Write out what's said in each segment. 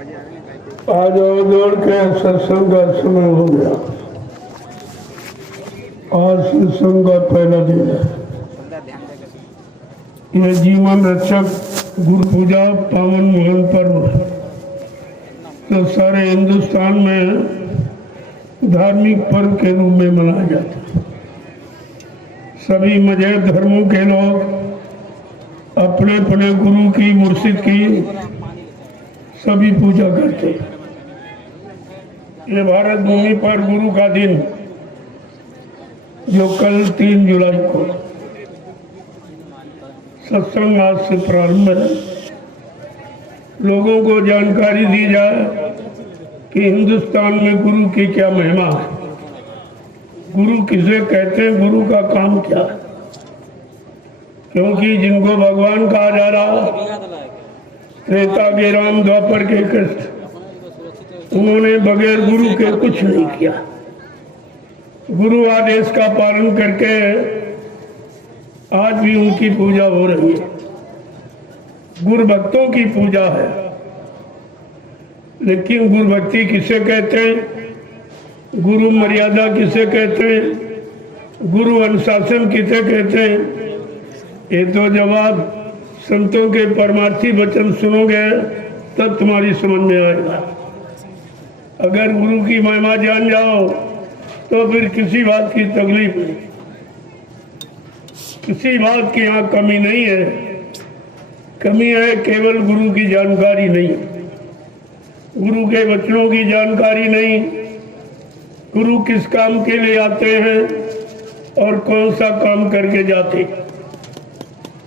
आज और दौड़ के सत्संग का समय हो गया। आज सत्संग का पहला दिन है। यह जीवन रक्षक गुरु पूजा पावन महान पर्व तो सारे हिंदुस्तान में धार्मिक पर्व के रूप में मनाया जाता है। सभी मजहब धर्मों के लोग अपने अपने गुरु की मुर्शिद की सभी पूजा करते हैं। ये भारत भूमि पर गुरु का दिन जो कल 3 जुलाई को सत्संग आज से प्रारंभ है। लोगों को जानकारी दी जाए कि हिंदुस्तान में गुरु की क्या महिमा है, गुरु किसे कहते हैं, गुरु का काम क्या है। क्योंकि जिनको भगवान कहा जा रहा, त्रेता के राम द्वापर के कृष्ण, उन्होंने बगैर गुरु के कुछ नहीं किया। गुरु आदेश का पालन करके आज भी उनकी पूजा हो रही है। गुरु भक्तों की पूजा है। लेकिन गुरु भक्ति किसे कहते हैं, गुरु मर्यादा किसे कहते हैं, गुरु अनुशासन किसे कहते हैं, ये तो जवाब संतों के परमार्थी वचन सुनोगे तब तुम्हारी समझ में आएगा। अगर गुरु की महिमा जान जाओ तो फिर किसी बात की तकलीफ नहीं, किसी बात की यहाँ कमी नहीं है। कमी है केवल गुरु की जानकारी नहीं, गुरु के वचनों की जानकारी नहीं, गुरु किस काम के लिए आते हैं और कौन सा काम करके जाते।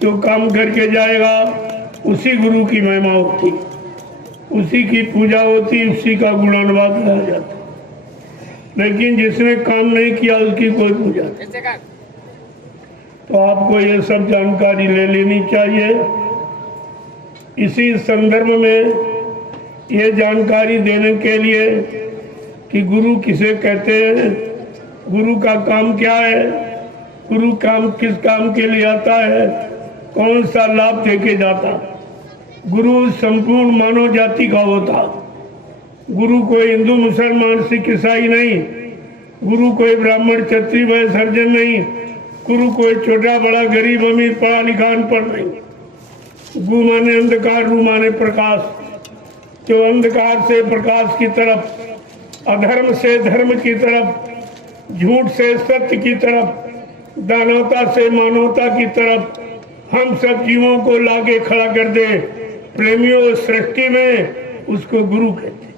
जो काम करके जाएगा उसी गुरु की महिमा होती, उसी की पूजा होती, उसी का गुणानुवाद किया जाता। लेकिन जिसने काम नहीं किया उसकी कोई पूजा नहीं। तो आपको ये सब जानकारी ले लेनी चाहिए। इसी संदर्भ में ये जानकारी देने के लिए कि गुरु किसे कहते हैं, गुरु का काम क्या है, गुरु काम किस काम के लिए आता है, कौन सा लाभ देके जाता। गुरु संपूर्ण मानव जाति का होता। गुरु कोई हिंदू मुसलमान सिख ईसाई नहीं, गुरु कोई ब्राह्मण क्षत्रिय वैश्य हरिजन नहीं, गुरु कोई छोटा बड़ा गरीब अमीर पढ़ा लिखा अनपढ़ नहीं। गु माने अंधकार, रू माने प्रकाश। जो अंधकार से प्रकाश की तरफ, अधर्म से धर्म की तरफ, झूठ से सत्य की तरफ, दानवता से मानवता की तरफ हम सब जीवों को लाके खड़ा कर दे प्रेमियों सृष्टि में, उसको गुरु कहते हैं।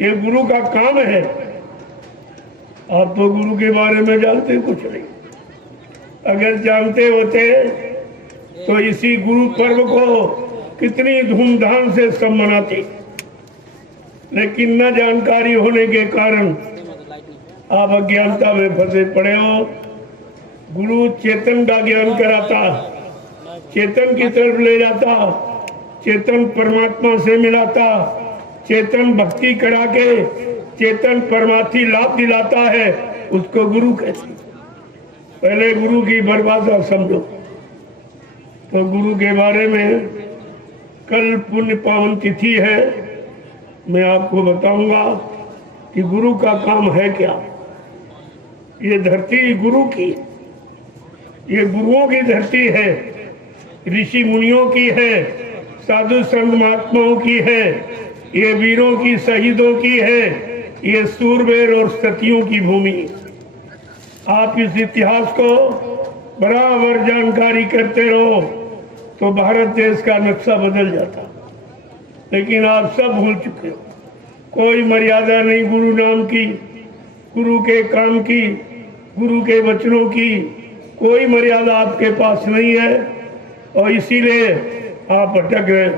ये गुरु का काम है। आप तो गुरु के बारे में जानते कुछ नहीं। अगर जानते होते तो इसी गुरु पर्व को कितनी धूमधाम से सब मनाते। लेकिन न जानकारी होने के कारण आप अज्ञानता में फंसे पड़े हो। गुरु चेतन का ज्ञान कराता, चेतन की तरफ ले जाता, चेतन परमात्मा से मिलाता, चेतन भक्ति करा के चेतन परमार्थी लाभ दिलाता है, उसको गुरु कहते। पहले गुरु की परिभाषा समझो। तो गुरु के बारे में कल पुण्य पावन तिथि है, मैं आपको बताऊंगा कि गुरु का काम है क्या। ये धरती गुरु की, ये गुरुओं की धरती है, ऋषि मुनियों की है, साधु संत महात्माओं की है, ये वीरों की शहीदों की है, ये सूरवीर और सतियों की भूमि। आप इस इतिहास को बराबर जानकारी करते रहो तो भारत देश का नक्शा बदल जाता। लेकिन आप सब भूल चुके हो। कोई मर्यादा नहीं गुरु नाम की, गुरु के काम की, गुरु के वचनों की कोई मर्यादा आपके पास नहीं है। और इसीलिए आप भटक रहे हो।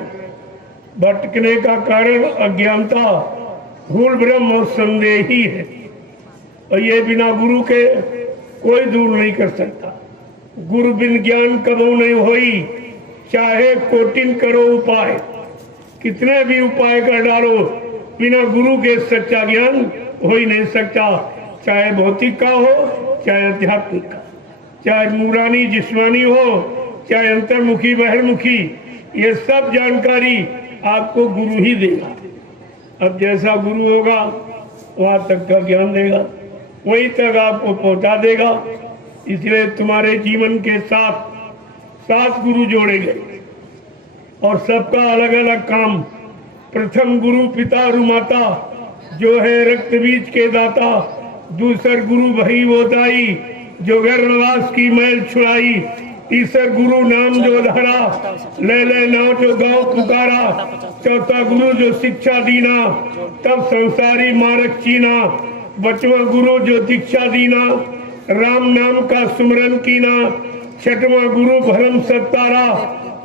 भटकने का कारण अज्ञानता, भूल भ्रम और संदेह ही है। और ये बिना गुरु के कोई दूर नहीं कर सकता। गुरु बिन ज्ञान कबो नहीं होई, चाहे कोटिन करो उपाय। कितने भी उपाय कर डालो, बिना गुरु के सच्चा ज्ञान हो ही नहीं सकता। चाहे भौतिक का हो, चाहे आध्यात्मिक का, चाहे नूरानी जिस्मानी हो, चाहे अंतर्मुखी बहिर्मुखी, ये सब जानकारी आपको गुरु ही देगा। अब जैसा गुरु होगा वहां तक का ज्ञान देगा, वहीं तक आपको पहुंचा देगा। इसलिए तुम्हारे जीवन के साथ 7 गुरु जोड़े गए और सबका अलग अलग काम। प्रथम गुरु पिता और माता जो है रक्त बीज के दाता। दूसर गुरु भई वो दाई जो गर्भवास की मैल छुड़ाई। तीसर गुरु नाम जो धरा ले ले नाव जो गाँव पुकारा। चौथा गुरु जो शिक्षा दीना तब संसारी मार्ग चीना। बचवा गुरु जो दीक्षा दीना राम नाम का सुमरन कीना। छठवां गुरु भरम सत्तारा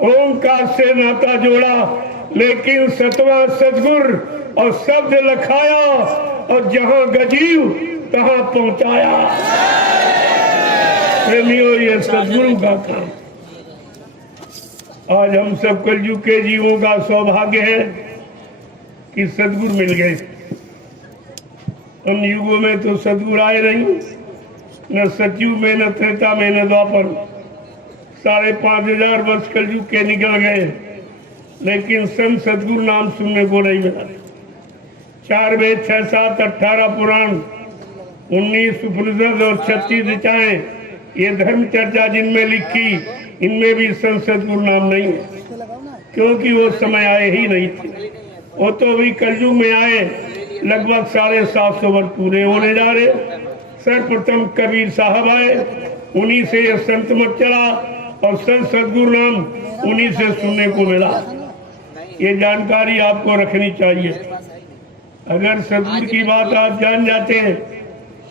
ओंकार से नाता जोड़ा। लेकिन 7वां सतगुर और शब्द लखाया और जहां गजीव तहां पहुंचाया। प्रेमियों, ये सतगुरु का काम। आज हम सब कलयुग के जीवों का सौभाग्य है कि सतगुरु मिल गए। हम युगों में तो सतगुरु आए नहीं, न सतयुग में, न त्रेता में, न द्वापर। 5,500 वर्ष कलयुग के निकल गए, लेकिन संत सतगुरु नाम सुनने को नहीं मिला। 4 वेद, 6, 7, 18 पुराण, 19 उपनिषद और 36 ऋचाएं, ये धर्म चर्चा जिनमें लिखी, इनमें भी संत सतगुरु नाम नहीं है, क्योंकि वो समय आए ही नहीं थे। वो तो अभी कलयुग में आए, लगभग 750 वर्ष पूरे होने जा रहे। सर्वप्रथम कबीर साहब आए, उन्हीं से ये संत मत चला और संत सतगुरु नाम उन्हीं से सुनने को मिला। ये जानकारी आपको रखनी चाहिए। अगर सतगुरु की बात आप जान जाते हैं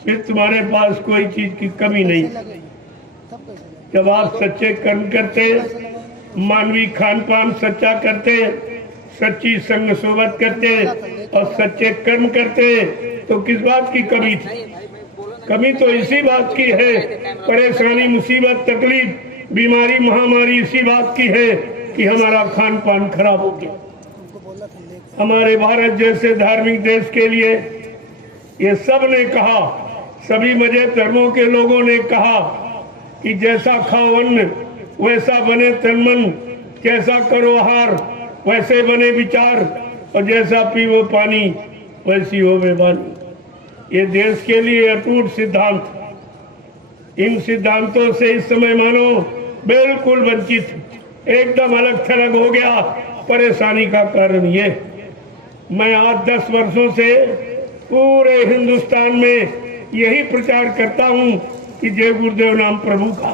फिर तुम्हारे पास कोई चीज की कमी नहीं। जब आप सच्चे कर्म करते, मानवीय खान पान सच्चा करते, सच्ची संग सोबत करते और सच्चे कर्म करते, तो किस बात की कमी थी? कमी तो इसी बात की है, परेशानी, मुसीबत, तकलीफ, बीमारी, महामारी इसी बात की है कि हमारा खान पान खराब हो गया। हमारे भारत जैसे धार्मिक देश के लिए ये सब ने कहा, सभी मजहब धर्मों के लोगों ने कहा कि जैसा खाओ अन्न वैसा बने तन मन, जैसा करो आहार वैसे बने विचार, और जैसा पीवो पानी वैसी हो बेबानी। ये देश के लिए अटूट सिद्धांत। इन सिद्धांतों से इस समय मानो बिल्कुल वंचित, एकदम अलग थलग हो गया। परेशानी का कारण ये, मैं आज 10 वर्षों से पूरे हिंदुस्तान में यही प्रचार करता हूँ कि जय गुरुदेव नाम प्रभु का,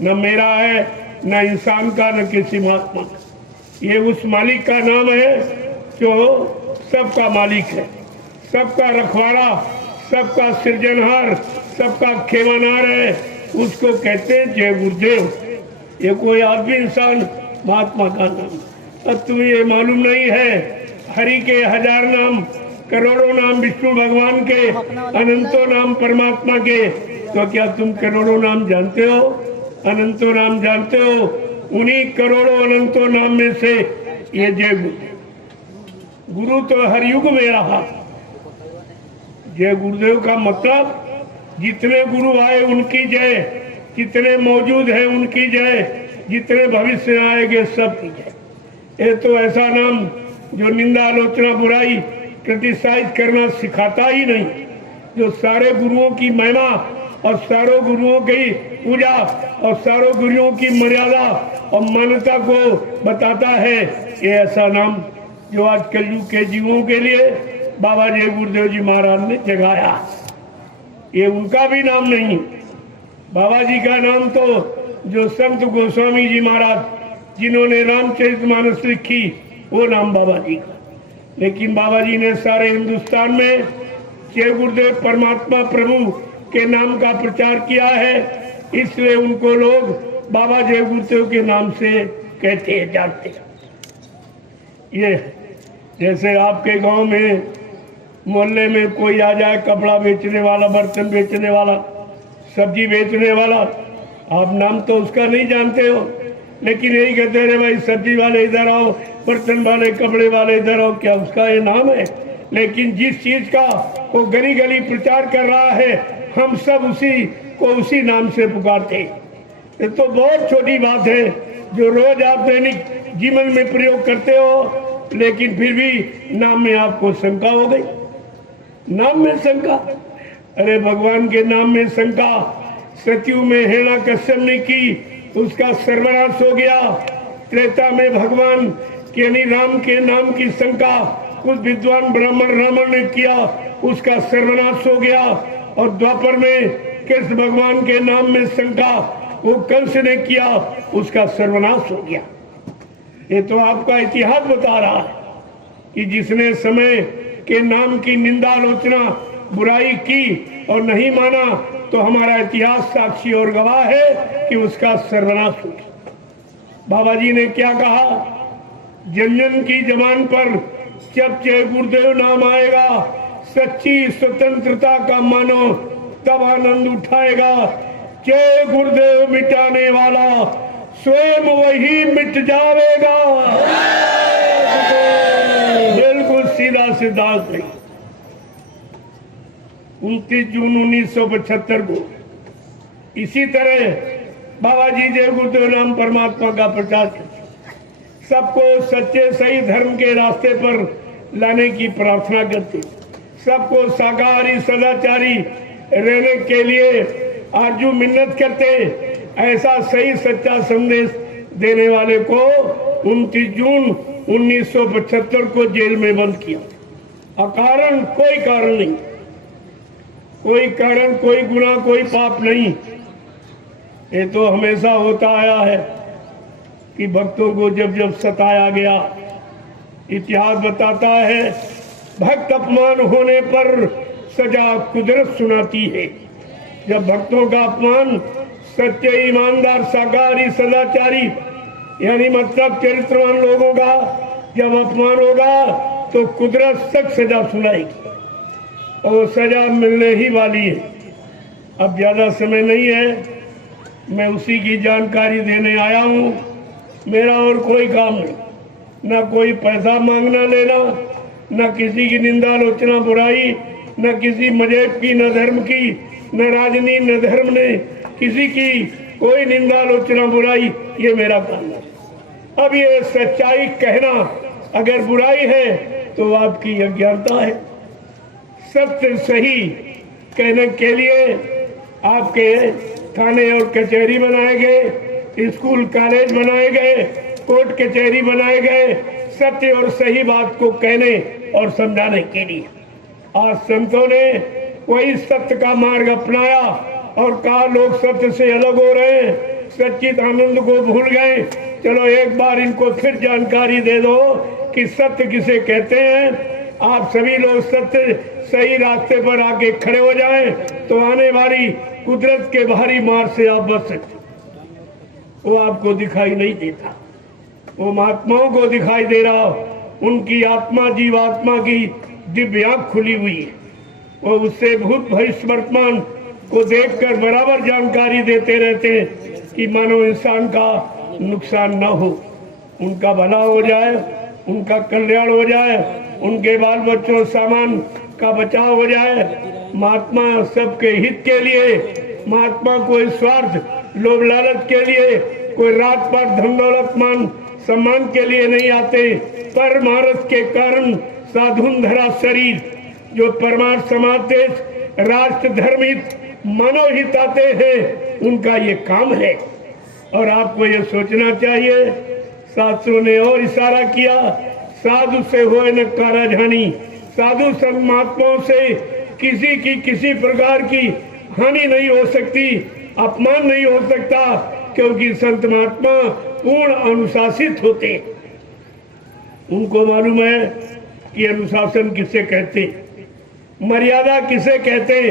न मेरा है, न इंसान का, न किसी महात्मा का। ये उस मालिक का नाम है जो सबका मालिक है, सबका रखवाला, सबका सृजनहार, सबका खेवानार है। उसको कहते हैं जय गुरुदेव। ये कोई आदमी, इंसान, महात्मा का नाम। अब तुम्हें ये मालूम नहीं है, हरि के 1000 नाम, करोड़ों नाम विष्णु भगवान के, अनंतों नाम परमात्मा के, तो क्या तुम करोड़ों नाम जानते हो? अनंतों नाम जानते हो? उन्हीं करोड़ों अनंतों नाम में से ये जय गुरु तो हर युग में रहा। जय गुरुदेव का मतलब जितने गुरु आए उनकी जय, जितने मौजूद हैं उनकी जय, जितने भविष्य में आएंगे सबकी जय। ये तो ऐसा नाम जो निंदा, आलोचना, बुराई, क्रिटिसाइज करना सिखाता ही नहीं, जो सारे गुरुओं की महिमा और सारों गुरुओं की पूजा और सारों गुरुओं की मर्यादा और मान्यता को बताता है। ये ऐसा नाम जो आज कलयुग के जीवों के लिए बाबा जय गुरुदेव जी महाराज ने जगाया। ये उनका भी नाम नहीं, बाबा जी का नाम तो जो संत गोस्वामी जी महाराज जिन्होंने रामचरितमानस लिखी, वो नाम बाबा जी का। लेकिन बाबा जी ने सारे हिंदुस्तान में जय गुरुदेव परमात्मा प्रभु के नाम का प्रचार किया है, इसलिए उनको लोग बाबा जय गुरुदेव के नाम से कहते हैं, जानते हैं। ये जैसे आपके गांव में मोहल्ले में कोई आ जाए, कपड़ा बेचने वाला, बर्तन बेचने वाला, सब्जी बेचने वाला, आप नाम तो उसका नहीं जानते हो, लेकिन यही कहते हैं भाई सब्जी वाले इधर आओ, बर्तन वाले, कपड़े वाले इधर आओ। क्या उसका ये नाम है? लेकिन जिस चीज का वो गली गली प्रचार कर रहा है, हम सब उसी को उसी नाम से पुकारते। ये तो बहुत छोटी बात है जो रोज आप दैनिक जीवन में प्रयोग करते हो, लेकिन फिर भी नाम में आपको शंका हो गई। नाम में शंका, अरे भगवान के नाम में शंका, सतयुग में हिरण्यकश्यप ने की, उसका सर्वनाश हो गया। त्रेता में भगवान यानी राम के नाम की शंका कुछ विद्वान ब्राह्मण रावण ने किया, उसका सर्वनाश हो गया। और द्वापर में कृष्ण भगवान के नाम में शंका वो कंस ने किया, उसका सर्वनाश हो गया। ये तो आपका इतिहास बता रहा है कि जिसने समय के नाम की निंदा आलोचना बुराई की और नहीं माना, तो हमारा इतिहास साक्षी और गवाह है कि उसका सर्वनाश हो गया। बाबा जी ने क्या कहा, जन जन की जबान पर जब जय गुरुदेव नाम आएगा, सच्ची स्वतंत्रता का मानो तब आनंद उठाएगा। जय गुरुदेव मिटाने वाला स्वयं वही मिट जाएगा। बिल्कुल सीधा सिद्धांत है। 29 जून 1975 को इसी तरह बाबा जी जय गुरुदेव नाम परमात्मा का प्रचार किया, सबको सच्चे सही धर्म के रास्ते पर लाने की प्रार्थना करते, सबको शाकाहारी सदाचारी रहने के लिए आरजू मिन्नत करते। ऐसा सही सच्चा संदेश देने वाले को 29 जून 1975 को जेल में बंद किया। अकारण कोई कारण नहीं, कोई कारण, कोई गुनाह, कोई पाप नहीं। ये तो हमेशा होता आया है कि भक्तों को जब जब सताया गया, इतिहास बताता है भक्त अपमान होने पर सजा कुदरत सुनाती है। जब भक्तों का अपमान सच्चे ईमानदार शाकाहारी सदाचारी यानी मतलब चरित्रवान लोगों का जब अपमान होगा तो कुदरत सख्त सजा सुनाएगी और सजा मिलने ही वाली है। अब ज्यादा समय नहीं है, मैं उसी की जानकारी देने आया हूँ। मेरा और कोई काम नहीं, ना कोई पैसा मांगना लेना, न किसी की निंदा आलोचना बुराई, न किसी मजहब की, न धर्म की, न राजनीति, न धर्म ने किसी की कोई निंदा आलोचना बुराई, ये मेरा काम है। अब ये सच्चाई कहना अगर बुराई है तो आपकी अज्ञानता है। सत्य सही कहने के लिए आपके थाने और कचहरी बनाए गए, स्कूल कॉलेज बनाए गए, कोर्ट कचहरी बनाए गए, सत्य और सही बात को कहने और समझाने के लिए। आज संतों ने वही सत्य का मार्ग अपनाया और कहा लोग सत्य से अलग हो रहे हैं, सच्चित आनंद को भूल गए। चलो एक बार इनको फिर जानकारी दे दो कि सत्य किसे कहते हैं। आप सभी लोग सत्य सही रास्ते पर आके खड़े हो जाएं तो आने वाली कुदरत के भारी मार से आप बच सकते। वो आपको दिखाई नहीं देता, वो महात्माओं को दिखाई दे रहा। उनकी आत्मा जीवात्मा की दिव्य आंख खुली हुई है, वो उससे भूत भविष्य वर्तमान को देखकर बराबर जानकारी देते रहते हैं कि मानो इंसान का नुकसान न हो, उनका भला हो जाए, उनका कल्याण हो जाए, उनके बाल बच्चों सामान का बचाव हो जाए। महात्मा सबके हित के लिए, महात्मा कोई स्वार्थ लोभ लालच के लिए, कोई रात पर धन दौलत मान सम्मान के लिए नहीं आते। परमार्थ के कारण साधुन धरा शरीर, जो परमार्थ समाज देश राष्ट्र धर्मित मनोहित आते हैं, उनका ये काम है। और आपको ये सोचना चाहिए, शास्त्रों ने और इशारा किया, साधु से होए न काराजानी। साधु संत महात्माओं से किसी की किसी प्रकार की हानि नहीं हो सकती, अपमान नहीं हो सकता, क्योंकि संत महात्मा पूर्ण अनुशासित होते। उनको मालूम है कि अनुशासन किसे कहते, मर्यादा किसे कहते,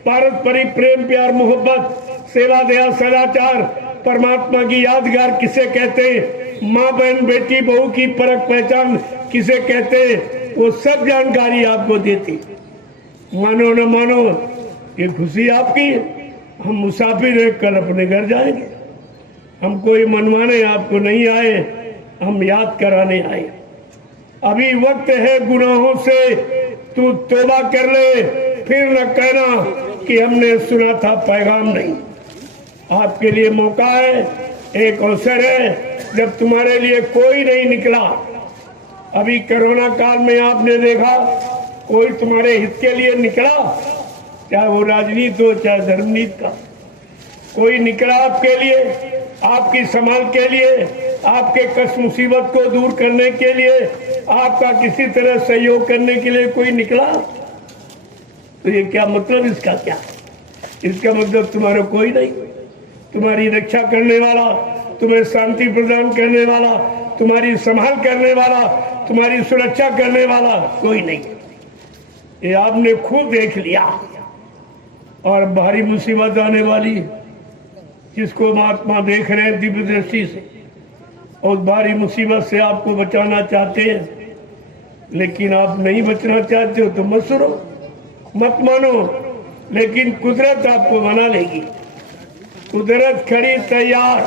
पारस्परिक प्रेम प्यार मोहब्बत सेवा दया सदाचार परमात्मा की यादगार किसे कहते, माँ बहन बेटी बहू की परख पहचान किसे कहते, वो सब जानकारी आपको देती। मानो न मानो ये खुशी आपकी है। हम मुसाफिर हैं, कल अपने घर जाएंगे। हम कोई मनवाने आपको नहीं आए, हम याद कराने आए। अभी वक्त है गुनाहों से तू तौबा कर ले, फिर न कहना कि हमने सुना था पैगाम नहीं। आपके लिए मौका है, एक अवसर है, जब तुम्हारे लिए कोई नहीं निकला, अभी कोरोना काल में आपने देखा कोई तुम्हारे हित के लिए निकला, चाहे वो राजनीति हो चाहे धर्मनीति का, कोई निकला आपके लिए, आपकी संभाल के लिए, आपके कष्ट मुसीबत को दूर करने के लिए, आपका किसी तरह सहयोग करने के लिए कोई निकला? तो ये क्या मतलब, इसका क्या? इसका मतलब तुम्हारा कोई नहीं, तुम्हारी रक्षा करने वाला, तुम्हें शांति प्रदान करने वाला, तुम्हारी संभाल करने वाला, तुम्हारी सुरक्षा करने वाला कोई नहीं। ये आपने खूब देख लिया। और भारी मुसीबत आने वाली, जिसको महात्मा देख रहे हैं दिव्य दृष्टि से, और भारी मुसीबत से आपको बचाना चाहते हैं, लेकिन आप नहीं बचना चाहते हो तो मत सुनो, मत मानो, लेकिन कुदरत आपको मना लेगी। कुदरत खड़ी तैयार,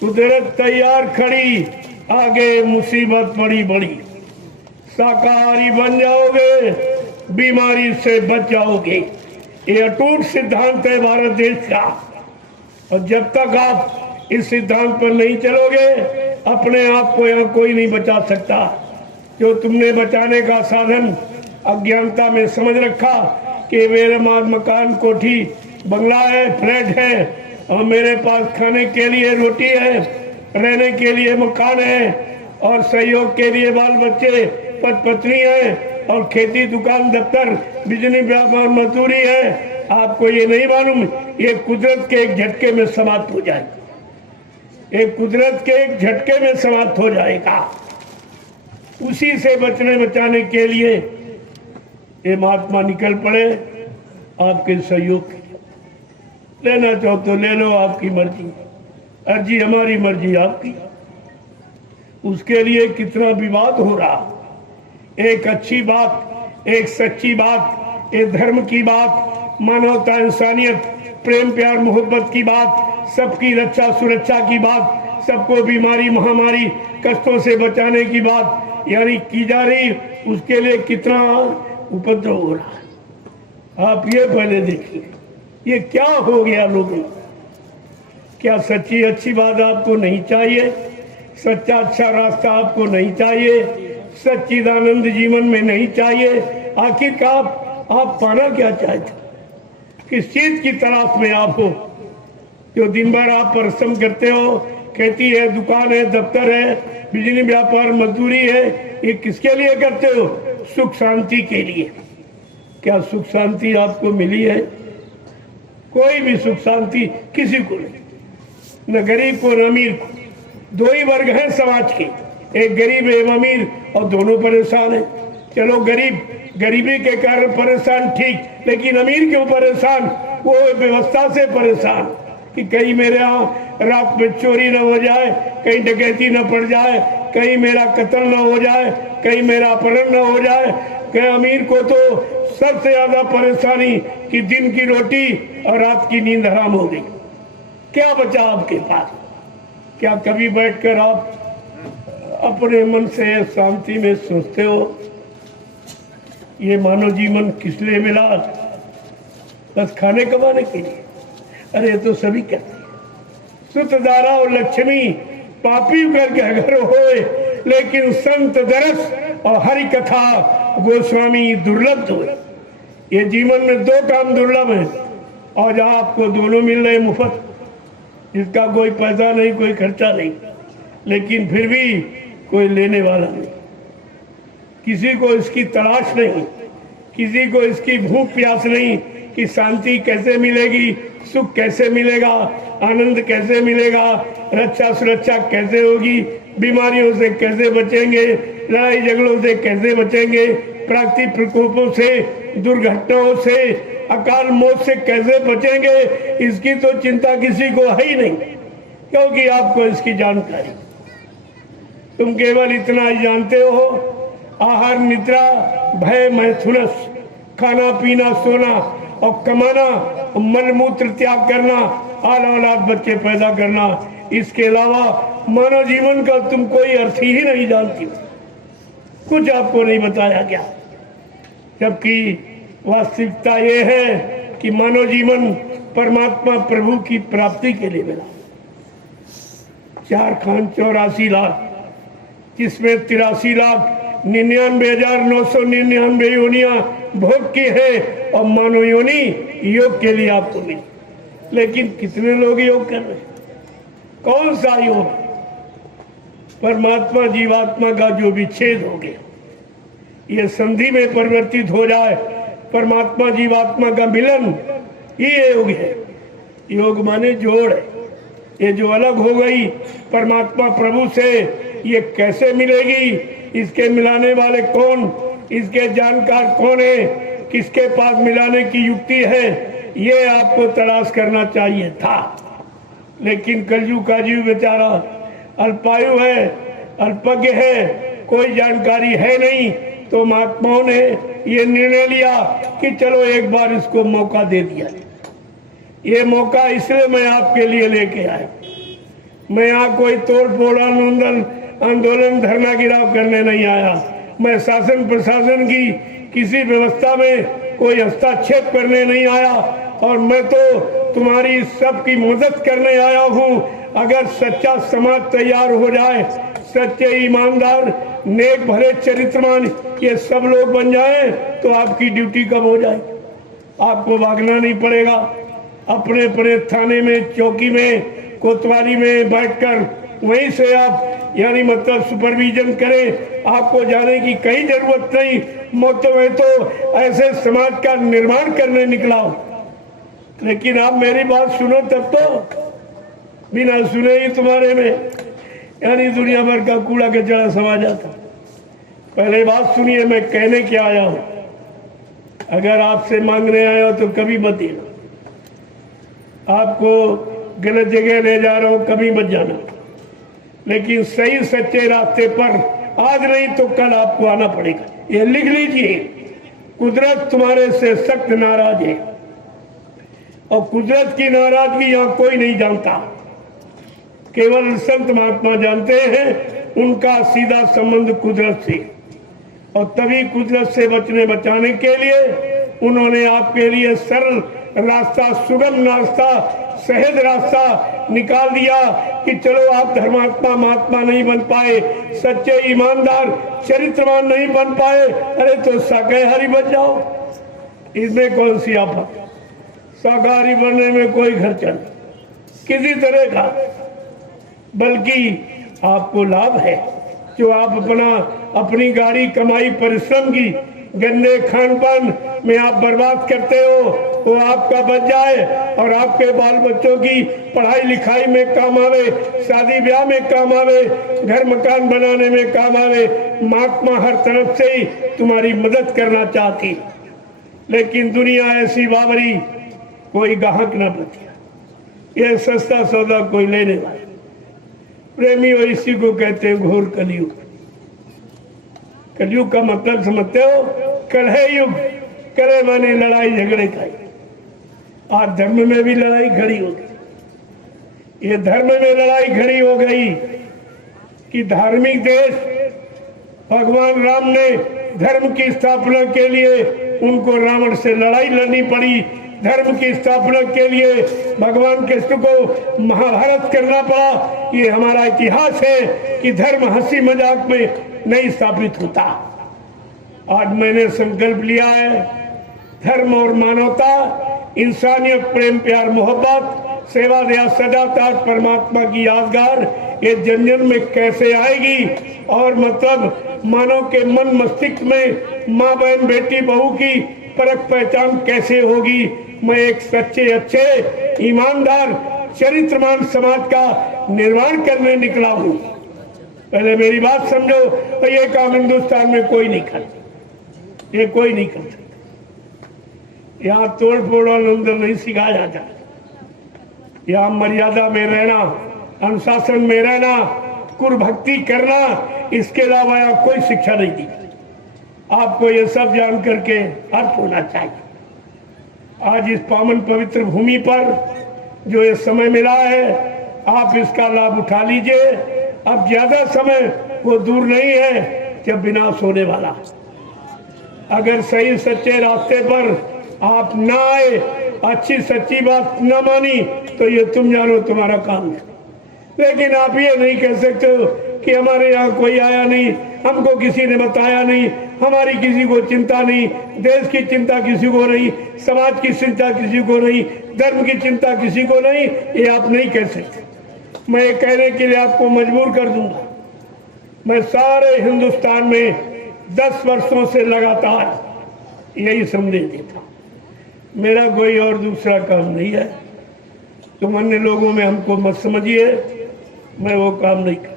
कुदरत तैयार खड़ी, आगे मुसीबत बड़ी बड़ी, शाकाहारी बन जाओगे, बीमारी से बच जाओगे। ये अटूट सिद्धांत है भारत देश का, और जब तक आप इस सिद्धांत पर नहीं चलोगे, अपने आप को यहाँ कोई नहीं बचा सकता। जो तुमने बचाने का साधन अज्ञानता में समझ रखा कि मेरे पास मकान, कोठी, बंगला है, फ्लैट है, और मेरे पास खाने के लिए रोटी है, रहने के लिए मकान है, और सहयोग के लिए बाल बच्चे, पत्नी है, और खेती, दुकान, दफ्तर, बिजली, व्यापार, मजदूरी है। आपको ये नहीं मालूम, ये कुदरत के एक झटके में समाप्त हो जाएगा। एक कुदरत के एक झटके में समाप्त हो जाएगा। उसी से बचने बचाने के लिए ये महात्मा निकल पड़े आपके सहयोग के लिए। लेना चाहो तो ले लो, आपकी मर्जी, अर्जी हमारी, मर्जी आपकी। उसके लिए कितना विवाद हो रहा। एक अच्छी बात, एक सच्ची बात, एक धर्म की बात, मानवता, इंसानियत, प्रेम, प्यार, मोहब्बत की बात, सबकी रक्षा सुरक्षा की बात, सबको बीमारी, महामारी, कष्टों से बचाने की बात यानी की जा रही। उसके लिए कितना उपद्रव हो रहा है। आप ये पहले देखिए, ये क्या हो गया लोगों को। क्या सच्ची अच्छी बात आपको नहीं चाहिए? सच्चा अच्छा रास्ता आपको नहीं चाहिए? सच्चिदानंद जीवन में नहीं चाहिए? आखिरकार आप पाना क्या चाहते? किस चीज की तलाश में आप हो? जो दिन भर आप परिश्रम करते हो, खेती है, दुकान है, दफ्तर है, बिजली, व्यापार, मजदूरी है, ये किसके लिए करते हो? सुख शांति के लिए। क्या सुख शांति आपको मिली है? कोई भी सुख शांति किसी को नहीं, न गरीब को न अमीर को। दो ही वर्ग हैं समाज के, एक गरीब एक अमीर, और दोनों परेशान हैं। चलो गरीब गरीबी के कारण परेशान ठीक, लेकिन अमीर क्यों परेशान? वो व्यवस्था से परेशान कि कहीं मेरे यहाँ रात में चोरी न हो जाए, कहीं डकैती न पड़ जाए, कहीं मेरा कत्ल न हो जाए, कहीं मेरा अपहरण न हो जाए। कहीं अमीर को तो सबसे ज्यादा परेशानी कि दिन की रोटी और रात की नींद हराम हो गई। क्या बचा आपके पास? क्या कभी बैठकर आप अपने मन से शांति में सोचते हो ये मानव जीवन किस लिए मिला? बस खाने कमाने के लिए? अरे तो सभी कहते हैं सुत दारा और लक्ष्मी पापी करके अगर होए, लेकिन संत दरस और हरि कथा गोस्वामी दुर्लभ हुए। ये जीवन में दो काम दुर्लभ है, और आपको दोनों मिल रहे मुफ्त, इसका कोई पैसा नहीं, कोई खर्चा नहीं, लेकिन फिर भी कोई लेने वाला नहीं, किसी को इसकी तलाश नहीं, किसी को इसकी भूख प्यास नहीं कि शांति कैसे मिलेगी, सुख कैसे मिलेगा, आनंद कैसे मिलेगा, रक्षा सुरक्षा कैसे होगी, बीमारियों से कैसे बचेंगे, लड़ाई झगड़ों से कैसे बचेंगे, प्राकृतिक प्रकोपों से, दुर्घटनाओं से, अकाल मौत से कैसे बचेंगे, इसकी तो चिंता किसी को है ही नहीं, क्योंकि आपको इसकी जानकारी। तुम केवल इतना ही जानते हो, आहार निद्रा भय मैथुनस, खाना पीना सोना और कमाना, मल मूत्र त्याग करना, आल औलाद बच्चे पैदा करना, इसके अलावा मानव जीवन का तुम कोई अर्थ ही नहीं जानती। कुछ आपको नहीं बताया गया, जबकि वास्तविकता ये है कि मानव जीवन परमात्मा प्रभु की प्राप्ति के लिए मिला। 4 खान 84 लाख जिसमें 83,99,999 योनियां भोग की है और मानव योनि योग के लिए आपको मिली। लेकिन कितने लोग योग कर रहे हैं? कौन सा योग? परमात्मा जीवात्मा का जो विच्छेद हो गया, ये संधि में परिवर्तित हो जाए, परमात्मा जीवात्मा का मिलन, ये योग है। योग माने जोड़ है। ये जो अलग हो गई परमात्मा प्रभु से, ये कैसे मिलेगी? इसके मिलाने वाले कौन? इसके जानकार कौन है? किसके पास मिलाने की युक्ति है? ये आपको तलाश करना चाहिए था। लेकिन कलयुग का जीव बेचारा अल्पायु है, अल्पज्ञ है, कोई जानकारी है नहीं, तो महात्माओं ने ये निर्णय लिया कि चलो एक बार इसको मौका दे दिया। ये मौका इसलिए मैं आपके लिए लेके आया। मैं यहाँ कोई तोड़ फोड़ आंदोलन धरना गिराव करने नहीं आया। मैं शासन प्रशासन की किसी व्यवस्था में कोई हस्तक्षेप करने नहीं आया, और मैं तो तुम्हारी सबकी मदद करने आया हूँ। अगर सच्चा समाज तैयार हो जाए, सच्चे ईमानदार नेक भरे चरित्रवान ये सब लोग बन जाए, तो आपकी ड्यूटी कब हो जाए? आपको भागना नहीं पड़ेगा। अपने अपने थाने में, चौकी में, कोतवाली में बैठकर वहीं से आप यानी मतलब सुपरविजन करें। आपको जाने की कहीं जरूरत नहीं। मोटो में तो ऐसे समाज का निर्माण करने निकला हो। लेकिन आप मेरी बात सुनो, तब तो बिना सुने ही तुम्हारे में यानी दुनिया भर का कूड़ा कचरा समा जाता। पहले बात सुनिए, मैं कहने क्या आया हूं। अगर आपसे मांगने आया हो तो कभी मत देना। आपको गलत जगह ले जा रहा हूं, कभी मत जाना। लेकिन सही सच्चे रास्ते पर आज नहीं तो कल आपको आना पड़ेगा। ये लिख लीजिए, कुदरत तुम्हारे से सख्त नाराज है, और कुदरत की नाराजगी यहाँ कोई नहीं जानता। केवल संत महात्मा जानते हैं उनका सीधा संबंध कुदरत से, और तभी कुदरत से बचाने के लिए उन्होंने आपके लिए सरल रास्ता, सुगम रास्ता, सहज रास्ता निकाल दिया कि चलो आप धर्मात्मा महात्मा नहीं बन पाए, सच्चे ईमानदार चरित्रवान नहीं बन पाए, अरे तो शाकाहारी बन जाओ। इसमें कौन सी आफत? शाकाहारी बनने में कोई खर्चा नहीं किसी तरह का, बल्कि आपको लाभ है। जो आप अपनी गाड़ी कमाई परिश्रम की गंदे खान पान में आप बर्बाद करते हो, वो आपका बच जाए और आपके बाल बच्चों की पढ़ाई लिखाई में काम आवे, शादी ब्याह में काम आवे, घर मकान बनाने में काम आवे। महात्मा हर तरफ से ही तुम्हारी मदद करना चाहती, लेकिन दुनिया ऐसी बावरी, कोई ग्राहक न बचिया। ये सस्ता सौदा कोई लेने वाला। प्रेमी और इसी को कहते हैं घोर कलयुग। कलयुग का मतलब समझते हो? कलह युग। कलह माने लड़ाई झगड़े का। आज धर्म में भी लड़ाई खड़ी हो गई। ये धर्म में लड़ाई खड़ी हो गई कि धार्मिक देश भगवान राम ने धर्म की स्थापना के लिए उनको रावण से लड़ाई लड़नी पड़ी। धर्म की स्थापना के लिए भगवान कृष्ण को महाभारत करना पड़ा। ये हमारा इतिहास है कि धर्म हंसी मजाक में नहीं स्थापित होता। आज मैंने संकल्प लिया है, धर्म और मानवता, इंसानियत, प्रेम प्यार मोहब्बत, सेवा दया सदाचार, परमात्मा की यादगार, ये जन जन में कैसे आएगी, और मतलब मानव के मन मस्तिष्क में माँ बहन बेटी बहू की परख पहचान कैसे होगी। मैं एक सच्चे अच्छे ईमानदार चरित्रवान समाज का निर्माण करने निकला हूँ। पहले मेरी बात समझो। तो ये काम हिंदुस्तान में कोई नहीं करता, ये कोई नहीं करता। यहाँ तोड़ फोड़ और अंदर नहीं सिखाया जाता। यहाँ मर्यादा में रहना, अनुशासन में रहना, कुर भक्ति करना, इसके अलावा यहाँ कोई शिक्षा नहीं दी। आपको ये सब जान करके अर्थ होना चाहिए। आज इस पावन पवित्र भूमि पर जो ये समय मिला है, आप इसका लाभ उठा लीजिए। अब ज्यादा समय वो दूर नहीं है जब विनाश होने वाला। अगर सही सच्चे रास्ते पर आप ना आए, अच्छी सच्ची बात न मानी, तो ये तुम जानो तुम्हारा काम है। लेकिन आप ये नहीं कह सकते हो कि हमारे यहाँ कोई आया नहीं, हमको किसी ने बताया नहीं, हमारी किसी को चिंता नहीं, देश की चिंता किसी को नहीं, समाज की चिंता किसी को नहीं, धर्म की चिंता किसी को नहीं, ये आप नहीं कह सकते। मैं ये कहने के लिए आपको मजबूर कर दूंगा। मैं सारे हिंदुस्तान में 10 वर्षों से लगातार यही संदेश देता हूँ, मेरा कोई और दूसरा काम नहीं है। तुम अन्य लोगों में हमको मत समझिए, मैं वो काम नहीं करता।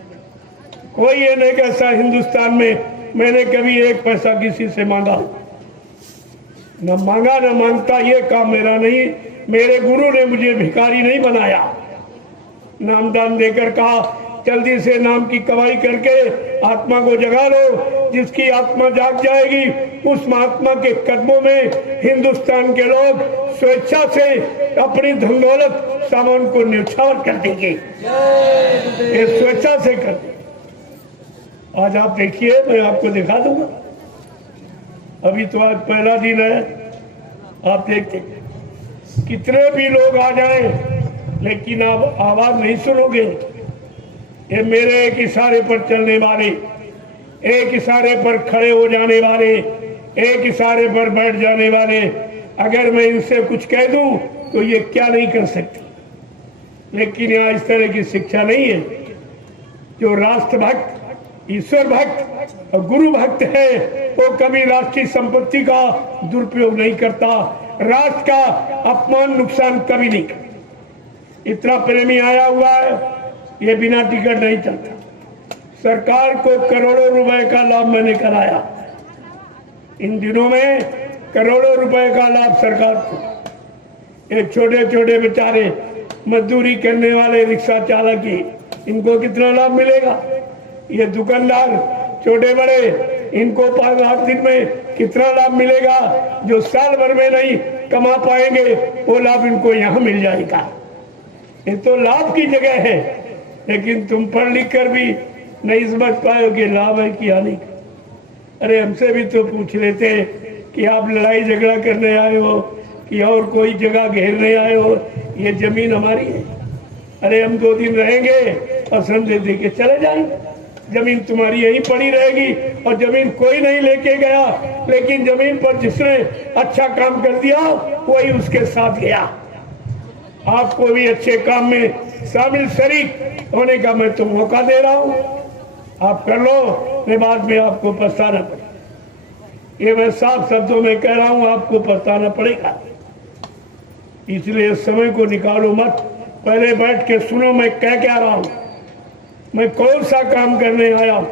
कोई ये नहीं कहता हिंदुस्तान में मैंने कभी एक पैसा किसी से मांगा, न मांगा न मांगता, ये काम मेरा नहीं। मेरे गुरु ने मुझे भिखारी नहीं बनाया। नामदान देकर कहा जल्दी से नाम की कमाई करके आत्मा को जगा लो, जिसकी आत्मा जाग जाएगी उस महात्मा के कदमों में हिंदुस्तान के लोग स्वेच्छा से अपनी धन दौलत सामान को न्यौछावर कर देंगे, ये स्वेच्छा से कर देंगे। आज आप देखिए, मैं आपको दिखा दूंगा। अभी तो आज पहला दिन है, आप देखते कितने भी लोग आ जाएं, लेकिन आप आवाज नहीं सुनोगे। ये मेरे एक इशारे पर चलने वाले, एक इशारे पर खड़े हो जाने वाले, एक इशारे पर बैठ जाने वाले, अगर मैं इनसे कुछ कह दूं तो ये क्या नहीं कर सकते। लेकिन यहाँ इस तरह की शिक्षा नहीं है। जो राष्ट्रभक्त, ईश्वर भक्त और गुरु भक्त है वो कभी राष्ट्रीय संपत्ति का दुरुपयोग नहीं करता, राष्ट्र का अपमान नुकसान कभी नहीं करता। इतना प्रेमी आया हुआ है, ये बिना टिकट नहीं चलता। सरकार को करोड़ों रुपए का लाभ मैंने कराया, इन दिनों में करोड़ों रुपए का लाभ सरकार को। ये छोटे छोटे बेचारे मजदूरी करने वाले रिक्शा चालक ही, इनको कितना लाभ मिलेगा। ये दुकानदार छोटे बड़े, इनको 5 दिन में कितना लाभ मिलेगा। जो साल भर में नहीं कमा पाएंगे वो लाभ इनको यहाँ मिल जाएगा। ये तो लाभ की जगह है, लेकिन तुम पढ़ लिख कर भी नहीं समझ पाए कि लाभ है कि हानि। अरे हमसे भी तो पूछ लेते कि आप लड़ाई झगड़ा करने आए हो कि और कोई जगह घेरने आए हो, ये जमीन हमारी है। अरे हम 2 दिन रहेंगे और संदेश दे के चले जाएंगे, जमीन तुम्हारी यहीं पड़ी रहेगी। और जमीन कोई नहीं लेके गया, लेकिन जमीन पर जिसने अच्छा काम कर दिया वही उसके साथ गया। आपको भी अच्छे काम में शामिल शरीक होने का मैं तो मौका दे रहा हूं, आप कर लो, मैं बाद में आपको पछताना पड़ेगा। ये मैं साफ शब्दों में कह रहा हूं, आपको पछताना पड़ेगा। इसलिए समय को निकालो मत, पहले बैठ के सुनो मैं क्या रहा हूं, मैं कौन सा काम करने आया हूं।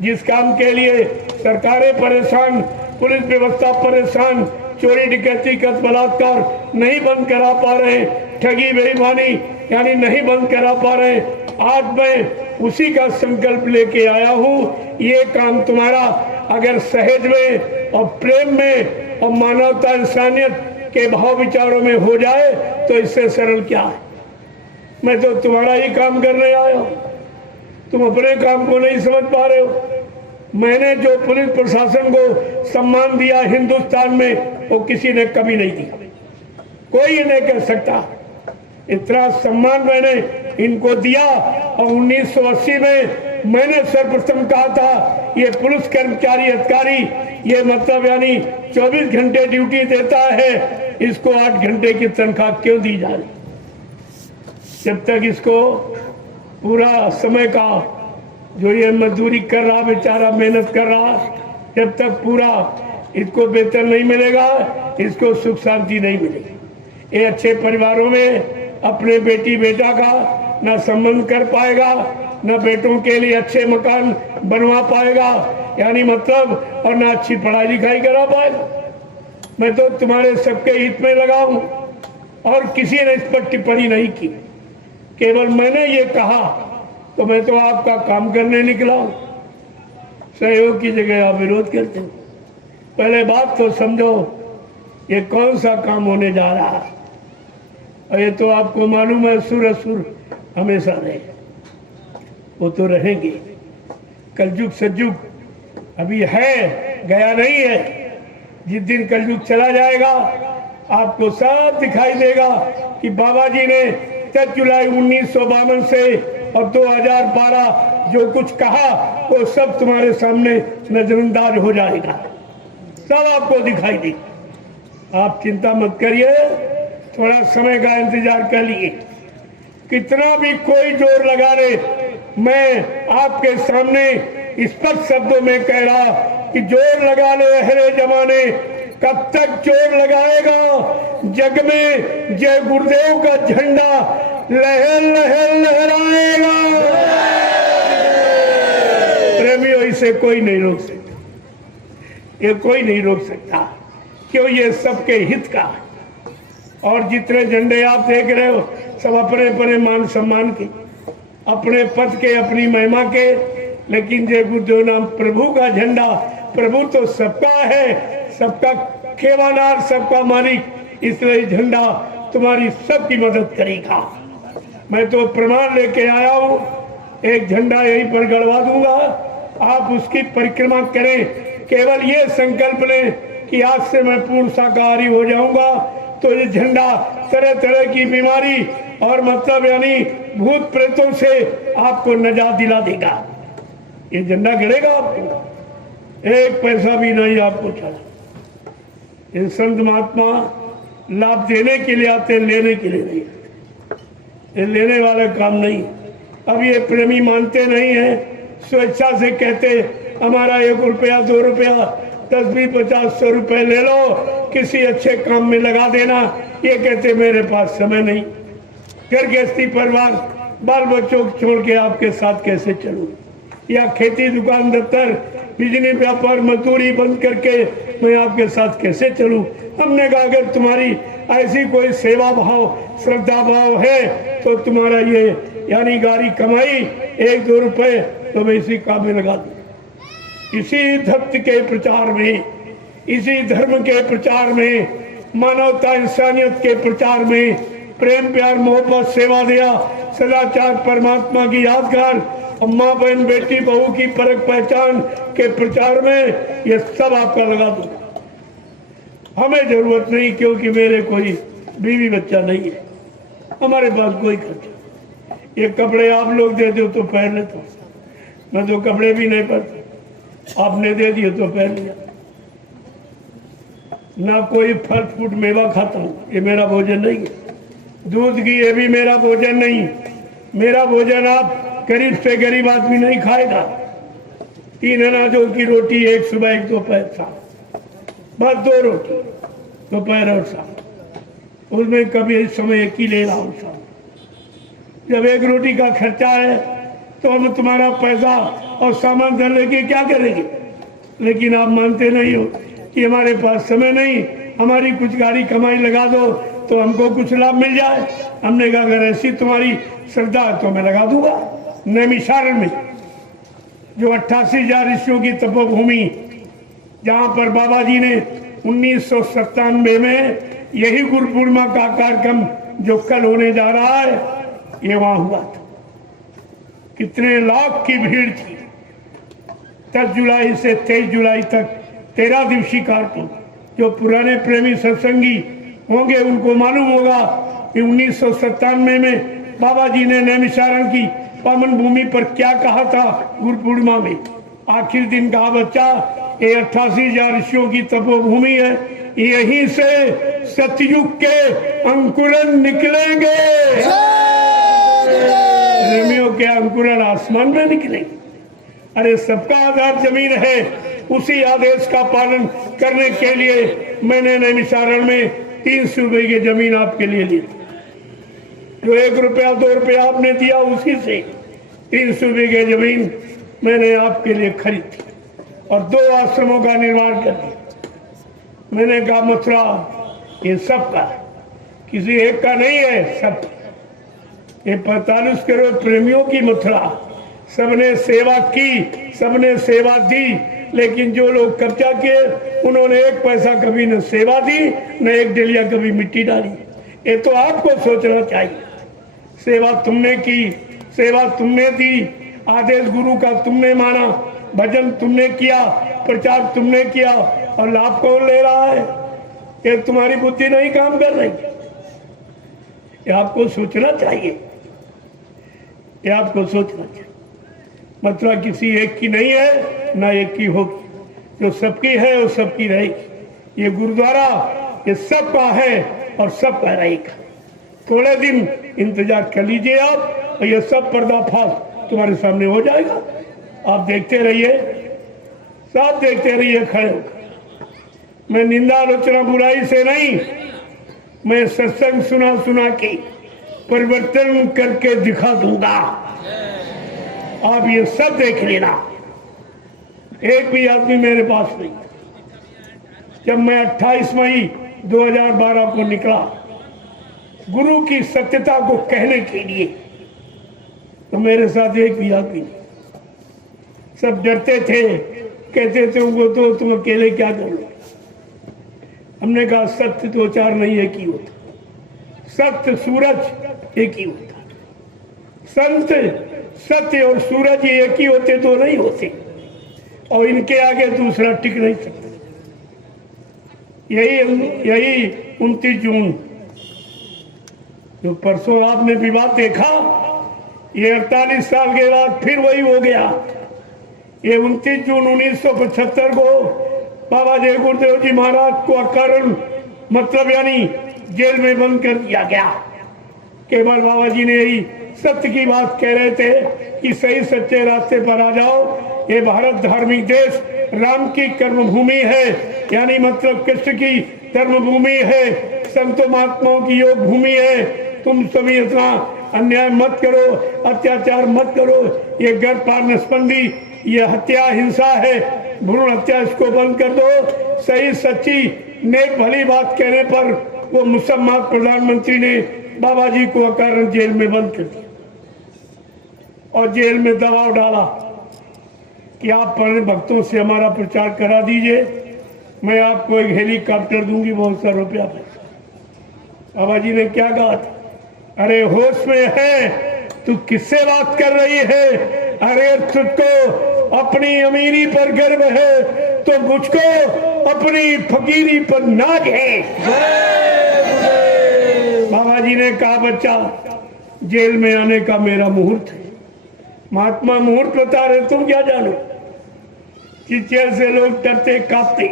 जिस काम के लिए सरकारें परेशान, पुलिस व्यवस्था परेशान, चोरी डकैती कत्ल बलात्कार नहीं बंद करा पा रहे, ठगी बेईमानी यानी नहीं बंद करा पा रहे, आज मैं उसी का संकल्प लेके आया हूँ। ये काम तुम्हारा अगर सहज में और प्रेम में और मानवता इंसानियत के भाव विचारों में हो जाए तो इससे सरल क्या है। मैं तो तुम्हारा ही काम करने आया हूँ, तुम अपने काम को नहीं समझ पा रहे हो। मैंने जो पुलिस प्रशासन को सम्मान दिया हिंदुस्तान में वो किसी ने कभी नहीं दिया, कोई नहीं कर सकता। इतना सम्मान मैंने इनको दिया। और 1980 में मैंने सर्वप्रथम कहा था ये पुलिस कर्मचारी अधिकारी ये मतलब यानी 24 घंटे ड्यूटी देता है, इसको 8 घंटे की तनख्वाह क्यों दी जा रही। जब तक इसको पूरा समय का जो ये मजदूरी कर रहा बेचारा, मेहनत कर रहा, जब तक पूरा इसको वेतन नहीं मिलेगा, इसको सुख शांति नहीं मिलेगी। ये अच्छे परिवारों में अपने बेटी बेटा का ना संबंध कर पाएगा, ना बेटों के लिए अच्छे मकान बनवा पाएगा यानी मतलब, और ना अच्छी पढ़ाई लिखाई करा पाएगा। मैं तो तुम्हारे सबके हित में लगा हूं और किसी ने इस पर टिप्पणी नहीं की, केवल मैंने ये कहा तो मैं तो आपका काम करने निकला हूं। सहयोग की जगह आप विरोध करते हो। पहले बात तो समझो ये कौन सा काम होने जा रहा है। और ये तो आपको मालूम है सुर असुर हमेशा रहे, वो तो रहेंगे। कलयुग सतयुग अभी है, गया नहीं है। जिस दिन कलयुग चला जाएगा आपको सब दिखाई देगा कि बाबा जी ने 10 जुलाई 1952 से और 2012 जो कुछ कहा वो सब तुम्हारे सामने नजरअंदाज हो जाएगा, सब आपको दिखाई दे। आप चिंता मत करिए, थोड़ा समय का इंतजार कर लिए। कितना भी कोई जोर लगा ले, मैं आपके सामने स्पष्ट शब्दों में कह रहा कि जोर लगा ले अहले जमाने, कब तक जोर लगाएगा? जग में जय गुरुदेव का झंडा लहर लहर लहराएगा। प्रेमियों, इसे कोई नहीं रोक सकता, ये कोई नहीं रोक सकता, क्यों? ये सबके हित का। और जितने झंडे आप देख रहे हो सब अपने अपने मान सम्मान के, अपने पद के, अपनी महिमा के, लेकिन जय गुरुदेव नाम प्रभु का झंडा, प्रभु तो सबका है, सबका केवानार, सबका मालिक, इसलिए झंडा तुम्हारी सबकी मदद करेगा। मैं तो प्रमाण लेके आया हूँ, एक झंडा यहीं पर गड़वा दूंगा, आप उसकी परिक्रमा करें। केवल ये संकल्प लें कि आज से मैं पूर्ण शाकाहारी हो जाऊंगा, तो ये झंडा तरह तरह की बीमारी और मतलब यानी भूत प्रेतों से आपको नजात दिला देगा। ये झंडा गिरेगा आपको, एक पैसा भी नहीं आपको चला। ये संत महात्मा लाभ देने के लिए आते, लेने के लिए नहीं। ये लेने वाला काम नहीं। अब ये प्रेमी मानते नहीं है, स्वेच्छा से कहते हमारा 1 रुपया 2 रुपया 10 20 50 100 रुपए ले लो, किसी अच्छे काम में लगा देना। ये कहते मेरे पास समय नहीं, घर गृहस्थी परिवार बाल बच्चों को छोड़ के आपके साथ कैसे चलूं, या खेती दुकान दफ्तर बिजली व्यापार मजदूरी बंद करके मैं आपके साथ कैसे चलूं। हमने कहा अगर तुम्हारी ऐसी कोई सेवा भाव श्रद्धा भाव है तो तुम्हारा ये यानी गाड़ी कमाई 1-2 रुपए तो मैं इसी काम में लगा दूं। इसी धर्म के प्रचार में, इसी धर्म के प्रचार में, मानवता इंसानियत के प्रचार में, प्रेम प्यार मोहब्बत सेवा दिया, सदाचार परमात्मा की यादगार, अम्मा बहन बेटी बहू की परख पहचान के प्रचार में ये सब आपका लगा दूं। हमें जरूरत नहीं, क्योंकि मेरे कोई बीवी बच्चा नहीं है, हमारे पास कोई खर्चा। ये कपड़े आप लोग दे दो तो पहन लेता हूँ, मैं तो कपड़े भी नहीं पहनता, आपने दे दिए तो पहन लिया। ना कोई फल फ्रूट मेवा खाता हूँ, ये मेरा भोजन नहीं है। दूध घी ये भी मेरा भोजन नहीं। मेरा भोजन आप गरीब से गरीब आदमी नहीं खाएगा। 3 अनाजों की रोटी, एक सुबह एक दोपहर शाम, बस 2 रोटी दोपहर और शाम, उसमें कभी इस समय एक ही ले रहा हूँ शाम। जब 1 रोटी का खर्चा है तो हम तुम्हारा पैसा और सामान धर लेके क्या करेंगे? लेकिन आप मानते नहीं हो कि हमारे पास समय नहीं, हमारी कुछ गाड़ी कमाई लगा दो तो हमको कुछ लाभ मिल जाए। हमने कहा अगर ऐसी तुम्हारी श्रद्धा है तो मैं लगा दूंगा। नैमिषारण्य में जो 88,000 ऋषियों की तपोभूमि, जहाँ पर बाबा जी ने 1997 में यही गुरु पूर्णिमा का कार्यक्रम जो कल होने जा रहा है, ये वहाँ हुआ था। कितने लाख की भीड़ थी। 10 जुलाई से 23 जुलाई तक 13 दिवसीय कार्यक्रम। जो पुराने प्रेमी सत्संगी होंगे उनको मालूम होगा कि 1997 में बाबा जी ने नैमिषारण्य की पावन भूमि पर क्या कहा था गुरु पूर्णिमा में। आखिर दिन कहा बच्चा, ये 88,000 ऋषियों की तपोभूमि है, यहीं से सतयुग के अंकुरन निकलेंगे। प्रेमियों के अंकुरन आसमान में निकलेंगे। अरे सबका आधार जमीन है, उसी आदेश का पालन करने के लिए मैंने नैमिषारण्य में 300 रुपए की जमीन आपके लिए ली। जो 1 रुपया 2 रुपया आपने दिया उसी से 300 रुपए की जमीन मैंने आपके लिए खरीदी और 2 आश्रमों का निर्माण कर दिया। मैंने कहा मथुरा ये सबका, किसी एक का नहीं है, सब। ये 45 करोड़ प्रेमियों की मथुरा, सबने सेवा की, सबने सेवा दी, लेकिन जो लोग कब्जा किए उन्होंने 1 पैसा कभी न सेवा दी न 1 डेलिया कभी मिट्टी डाली। ये तो आपको सोचना चाहिए। सेवा तुमने की, सेवा तुमने दी, आदेश गुरु का तुमने माना, भजन तुमने किया, प्रचार तुमने किया, और लाभ कौन ले रहा है? ये तुम्हारी बुद्धि नहीं काम कर रही। ये आपको सोचना चाहिए, ये आपको सोचना चाहिए। मतलब किसी एक की नहीं है ना एक की होगी, जो सबकी है वो सबकी रहेगी। ये गुरुद्वारा ये सबका है और सबका रहेगा। थोड़े दिन इंतजार कर लीजिए आप, और ये सब पर्दाफाश तुम्हारे सामने हो जाएगा। आप देखते रहिए, सब देखते रहिए खड़े होकर। मैं निंदा आलोचना बुराई से नहीं, मैं सत्संग सुना सुना के परिवर्तन करके दिखा दूंगा। आप ये सब देख लेना। एक भी आदमी मेरे पास नहीं। जब मैं 28 मई 2012 को निकला गुरु की सत्यता को कहने के लिए, तो मेरे साथ एक भी आदमी नहीं। सब डरते थे, कहते थे वो तो तुम अकेले क्या कर लो। हमने कहा सत्य तो चार नहीं एक ही होता, सत्य सूरज एक ही होता, संत सत्य और सूरज एक ही होते तो नहीं होते, और इनके आगे दूसरा टिक नहीं सकता। यही 29 जून जो परसों आपने विवाद देखा, ये 48 साल के बाद फिर वही हो गया। ये 29 जून 1975 को बाबा जय गुरुदेव जी महाराज को अकारण मतलब यानी जेल में बंद कर दिया गया। केवल बाबा जी ने यही सत्य की बात कह रहे थे कि सही सच्चे रास्ते पर आ जाओ। ये भारत धार्मिक देश राम की कर्मभूमि है, यानी मतलब कृष्ण की कर्मभूमि है, संतो महात्माओं की योग भूमि है। तुम सभी इतना अन्याय मत करो, अत्याचार मत करो। ये गर्भपात नसबंदी, ये हत्या हिंसा है, भ्रूण हत्या, इसको बंद कर दो। सही सच्ची नेक भली बात कहने पर वो मुसलमान प्रधानमंत्री ने बाबा जी को अकारण जेल में बंद कर दिया और जेल में दबाव डाला कि आप अपने भक्तों से हमारा प्रचार करा दीजिए, मैं आपको एक हेलीकॉप्टर दूंगी बहुत सा रुपया। बाबा जी ने क्या कहा था? अरे होश में है, तू किससे बात कर रही है? अरे तुझको अपनी अमीरी पर गर्व है तो मुझको अपनी फकीरी पर नाज है। बाबा जी ने कहा बच्चा जेल में आने का मेरा मुहूर्त है। महात्मा मुहूर्त बता रहे, तुम क्या जानो? चिचिया से लोग डरते कांपते,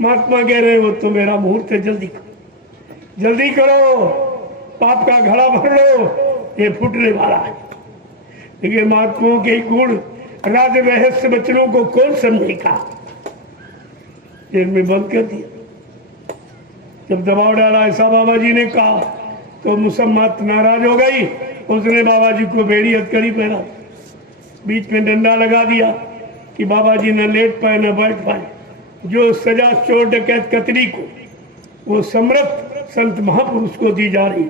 महात्मा कह रहे वो तो मेरा मुहूर्त है, जल्दी करो जल्दी करो, पाप का घड़ा भर लो, ये फूटने वाला है। देखिए महात्माओं के गुण राज रहस्य बच्चों को कौन समझेगा? जेल में बंद कर दिया। जब दबाव डाला ऐसा बाबा जी ने कहा तो मुसम्मत नाराज हो गई। उसने बाबा जी को बेड़ी हथकड़ी पहना, बीच में डंडा लगा दिया कि बाबा जी न लेट पाए न बैठ पाए। जो सजा चोर डकैत कतरी को वो समर्थ संत महापुरुष को दी जा रही,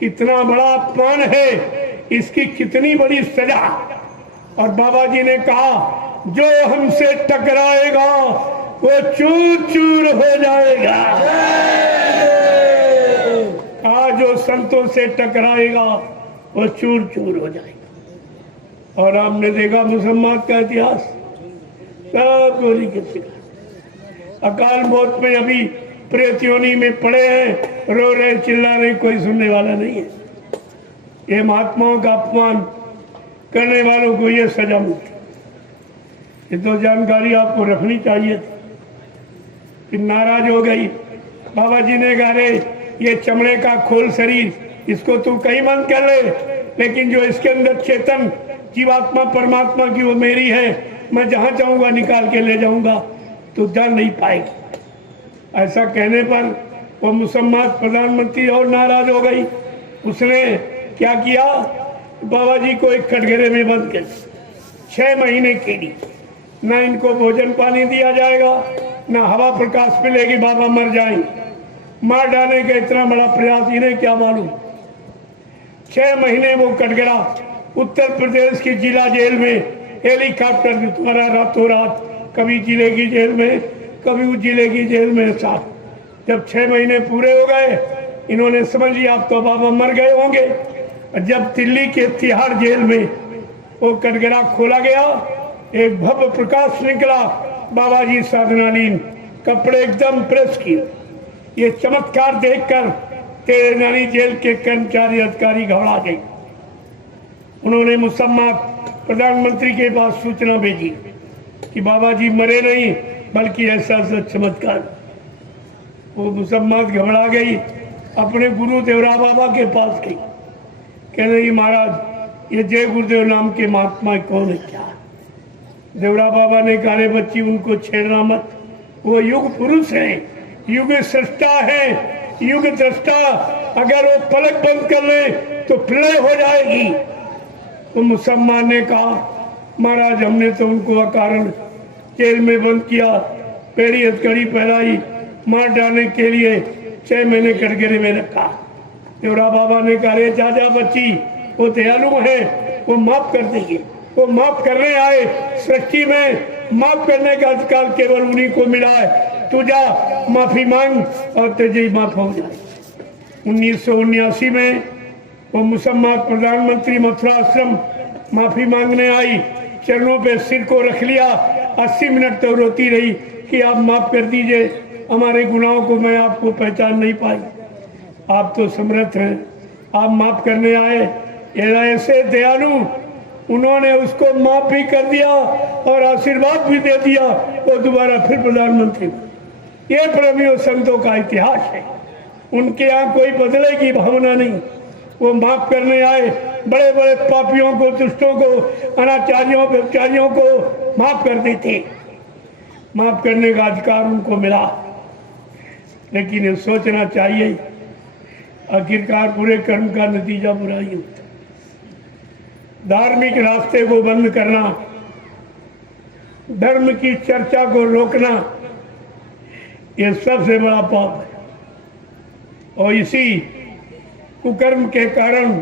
कितना बड़ा अपमान है, इसकी कितनी बड़ी सजा। और बाबा जी ने कहा जो हमसे टकराएगा वो चूर चूर हो जाएगा। कहा जो संतों से टकराएगा वो चूर चूर हो जाएगा। और आपने देखा मुसलमान का इतिहास सब गोली के शिकार, अकाल मौत में अभी प्रेत योनि में पड़े हैं, रो रहे चिल्ला रहे, कोई सुनने वाला नहीं है। ये महात्माओं का अपमान करने वालों को ये सजा मिलती। ये तो जानकारी आपको रखनी चाहिए थी। फिर नाराज हो गई। बाबा जी ने कहा रे ये चमड़े का खोल शरीर, इसको तू कहीं बंद कर ले, लेकिन जो इसके अंदर चेतन जीवात्मा परमात्मा की वो मेरी है, मैं जहां चाहूंगा निकाल के ले जाऊंगा, तो जान नहीं पाएगी। ऐसा कहने पर वो मुसम्मत प्रधानमंत्री और नाराज हो गई। उसने क्या किया? बाबा जी को एक कटघरे में बंद कर 6 महीने के लिए ना इनको भोजन पानी दिया जाएगा, ना हवा प्रकाश मिलेगी, बाबा मर जाएंगे। मार डालने का इतना बड़ा प्रयास, इन्हें क्या मालूम। 6 महीने वो कटघरा उत्तर प्रदेश की जिला जेल में हेलीकॉप्टर द्वारा रातों रात, कभी जिले की जेल में कभी उस जिले की जेल में साथ। जब 6 महीने पूरे हो गए, इन्होंने समझ लिया अब तो बाबा मर गए होंगे। जब दिल्ली के तिहाड़ जेल में वो कटघरा खोला गया, एक भव्य प्रकाश निकला। बाबा जी साधनालीन, कपड़े एकदम प्रेस किए। ये चमत्कार देखकर तेलंगाना जेल के कर्मचारी अधिकारी घबरा गए। उन्होंने मुसम्मत प्रधानमंत्री के पास सूचना भेजी कि बाबा जी मरे नहीं, बल्कि ऐसा चमत्कार। वो मुसम्मत घबरा गई, अपने गुरु देवरा बाबा के पास गई, कह रही महाराज ये जय गुरुदेव नाम के महात्मा कौन है क्या? देवरा बाबा ने कहा बच्ची उनको छेड़ना मत, वो युग पुरुष है, युग सृष्टा है, युग दृष्टा। अगर वो पलक बंद कर ले तो प्रलय हो जाएगी। तो मुसलमान ने कहा महाराज हमने तो उनको अकारण जेल में बंद किया, पेड़ी हथकड़ी पहनाई, मार डालने के लिए 6 महीने कटघरे में रखा। देवरा बाबा ने कहा रे चाचा बच्ची वो दयालु है, वो माफ कर देंगे, वो माफ करने आए। सृष्टि में माफ करने का अधिकार केवल उन्हीं को मिला है। तू जा माफी मांग और तुझे माफ हो जाए। 1979 में वो मुसम्मत प्रधानमंत्री मथुरा आश्रम माफी मांगने आई, चरणों पे सिर को रख लिया, 80 मिनट तो रोती रही कि आप माफ कर दीजिए, हमारे गुनाहों को मैं आपको पहचान नहीं पाई, आप तो समर्थ हैं, आप माफ करने आए। ऐसे दयालु उन्होंने उसको माफ भी कर दिया और आशीर्वाद भी दे दिया, वो दोबारा फिर प्रधानमंत्री। ये प्रेमियों संतों का इतिहास है। उनके यहाँ कोई बदले की भावना नहीं, वो माफ करने आए। बड़े बड़े पापियों को, दुष्टों को, अनाचारियों व्यभिचारियों को माफ कर देते। माफ करने का अधिकार उनको मिला, लेकिन ये सोचना चाहिए आखिरकार बुरे कर्म का नतीजा बुरा ही होता। धार्मिक रास्ते को बंद करना, धर्म की चर्चा को रोकना, ये सबसे बड़ा पाप है। और इसी कुकर्म के कारण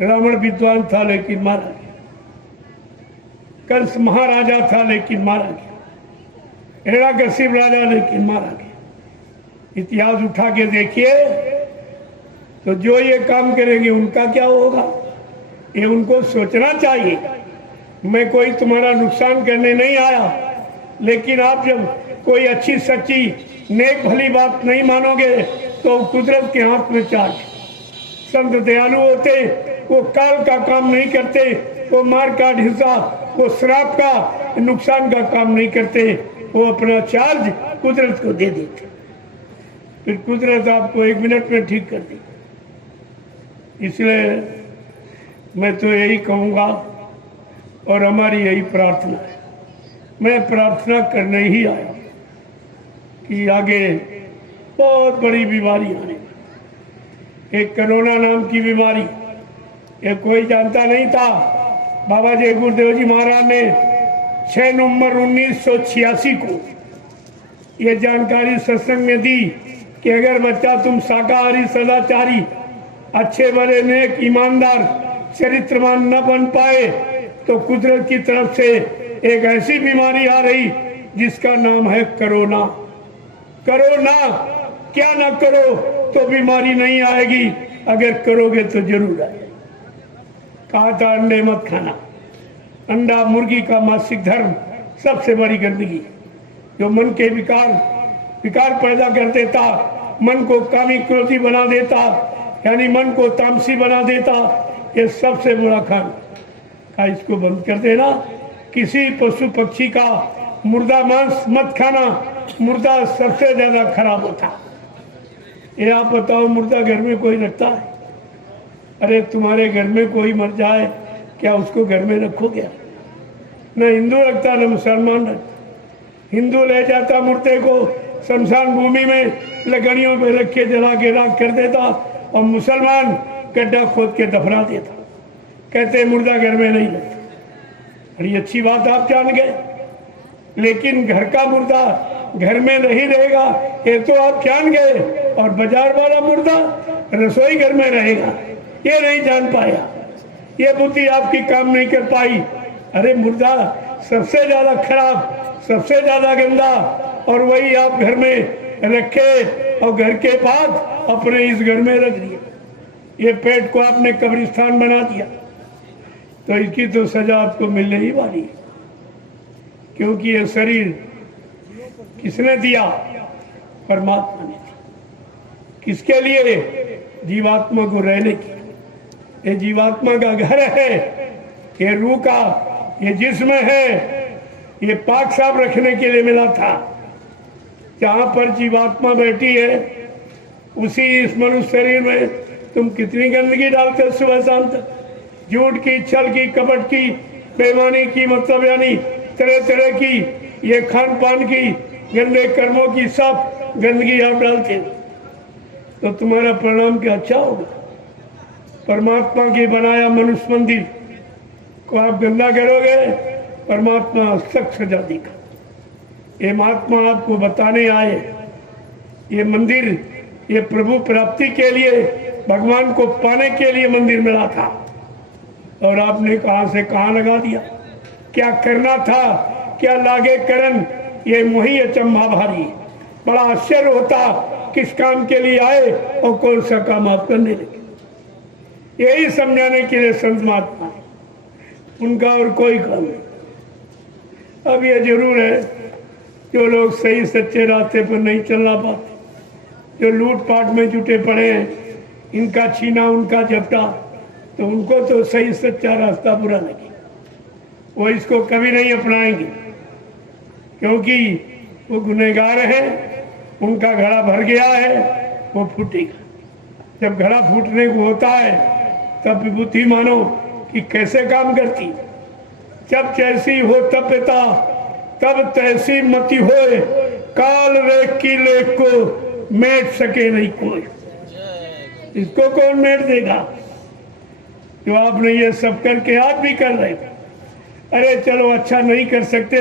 रावण विद्वान था लेकिन मारा गया, कंस महाराजा था लेकिन मारा गया, हिरण्यकशिप राजा लेकिन मारा गया। इतिहास उठा के देखिए तो जो ये काम करेंगे उनका क्या होगा, ये उनको सोचना चाहिए। मैं कोई तुम्हारा नुकसान करने नहीं आया, लेकिन आप जब कोई अच्छी सच्ची नेक भली बात नहीं मानोगे तो कुदरत के हाथ में चार्ज। संत दयालु होते, वो काल का काम नहीं करते, वो मार काट हिंसा, वो श्राप का नुकसान का काम नहीं करते, वो अपना चार्ज कुदरत को दे देते, फिर कुदरत आपको 1 मिनट में ठीक कर देगी। इसलिए मैं तो यही कहूँगा और हमारी यही प्रार्थना है, मैं प्रार्थना करने ही आया कि आगे बहुत बड़ी बीमारी आने, एक कोरोना नाम की बीमारी, ये कोई जानता नहीं था। बाबा जय गुरुदेव जी महाराज ने 6 नवंबर 1986 को ये जानकारी सत्संग में दी कि अगर बच्चा तुम शाकाहारी, सदाचारी, अच्छे भले नेक ईमानदार चरित्रवान न बन पाए तो कुदरत की तरफ से एक ऐसी बीमारी आ रही जिसका नाम है कोरोना। कोरोना क्या ना करो तो बीमारी नहीं आएगी, अगर करोगे तो जरूर आएगी। कहा था अंडे मत खाना, अंडा मुर्गी का मासिक धर्म सबसे बड़ी गंदगी, जो मन के विकार पैदा कर देता, मन को कामी क्रोधी बना देता, यानी मन को तामसी बना देता, ये सबसे बुरा खाना का, इसको बंद कर देना। किसी पशु पक्षी का मुर्दा मांस मत खाना, मुर्दा सबसे ज्यादा खराब होता। ये आप बताओ मुर्दा घर में कोई रखता है? अरे तुम्हारे घर में कोई मर जाए क्या उसको घर में रखोगे? न हिंदू रखता न मुसलमान रखता। हिंदू ले जाता मुर्दे को शमशान भूमि में लकड़ियों पे रख के जला के राख कर देता, और मुसलमान गड्ढा खोद के दफना देता, कहते मुर्दा घर में नहीं लगता। बड़ी अच्छी बात आप जान गए, लेकिन घर का मुर्दा घर में नहीं रहेगा ये तो आप जान गए, और बाजार वाला मुर्दा रसोई घर में रहेगा ये नहीं जान पाया, ये बुद्धि आपकी काम नहीं कर पाई। अरे मुर्दा सबसे ज्यादा खराब, सबसे ज्यादा गंदा, और वही आप घर में रखे और घर के बाद अपने इस घर में रख दिया। ये पेट को आपने कब्रिस्तान बना दिया, तो इसकी तो सजा आपको मिलने ही वाली है, क्योंकि ये शरीर किसने दिया? परमात्मा ने दिया। किसके लिए? जीवात्मा को रहने की। ये जीवात्मा का घर है, ये रूह का ये जिस्म है, ये पाक साफ रखने के लिए मिला था। जहां पर जीवात्मा बैठी है उसी इस मनुष्य शरीर में तुम कितनी गंदगी डालते हो सुबह शाम तक। झूठ की, छल की, कपट की, बेईमानी की, मतलब यानी तरह तरह की ये खान पान की, गंदे कर्मों की सब गंदगी आप डालते हो तो तुम्हारा परिणाम क्या अच्छा होगा। परमात्मा के बनाया मनुष्य मंदिर को आप गंदा करोगे, परमात्मा सख्त सजा देगा। ये महात्मा आपको बताने आए, ये मंदिर ये प्रभु प्राप्ति के लिए, भगवान को पाने के लिए मंदिर मिला था और आपने कहां से कहां लगा दिया। क्या करना था, क्या लागे करन, ये मोही अचंभा भारी। बड़ा आश्चर्य होता किस काम के लिए आए और कौन सा काम आप करने लगे। यही समझाने के लिए संत महात्मा है, उनका और कोई काम नहीं। अब यह जरूर है जो लोग सही सच्चे रास्ते पर नहीं चलना पाते, जो लूट पाट में जुटे पड़े हैं, इनका छीना उनका झपटा, तो उनको तो सही सच्चा रास्ता बुरा लगे, वो इसको कभी नहीं अपनाएंगे क्योंकि वो गुनहगार है, उनका घड़ा भर गया है, वो फूटेगा। जब घड़ा फूटने को होता है तब बुद्धि मानो कि कैसे काम करती। जब जैसी हो तब पिता तब तैसी मति होए, काल रेख की लेख को मेट सके नहीं कोई। इसको कौन मेट देगा जो आपने ये सब करके आप भी कर रहे। अरे चलो अच्छा नहीं कर सकते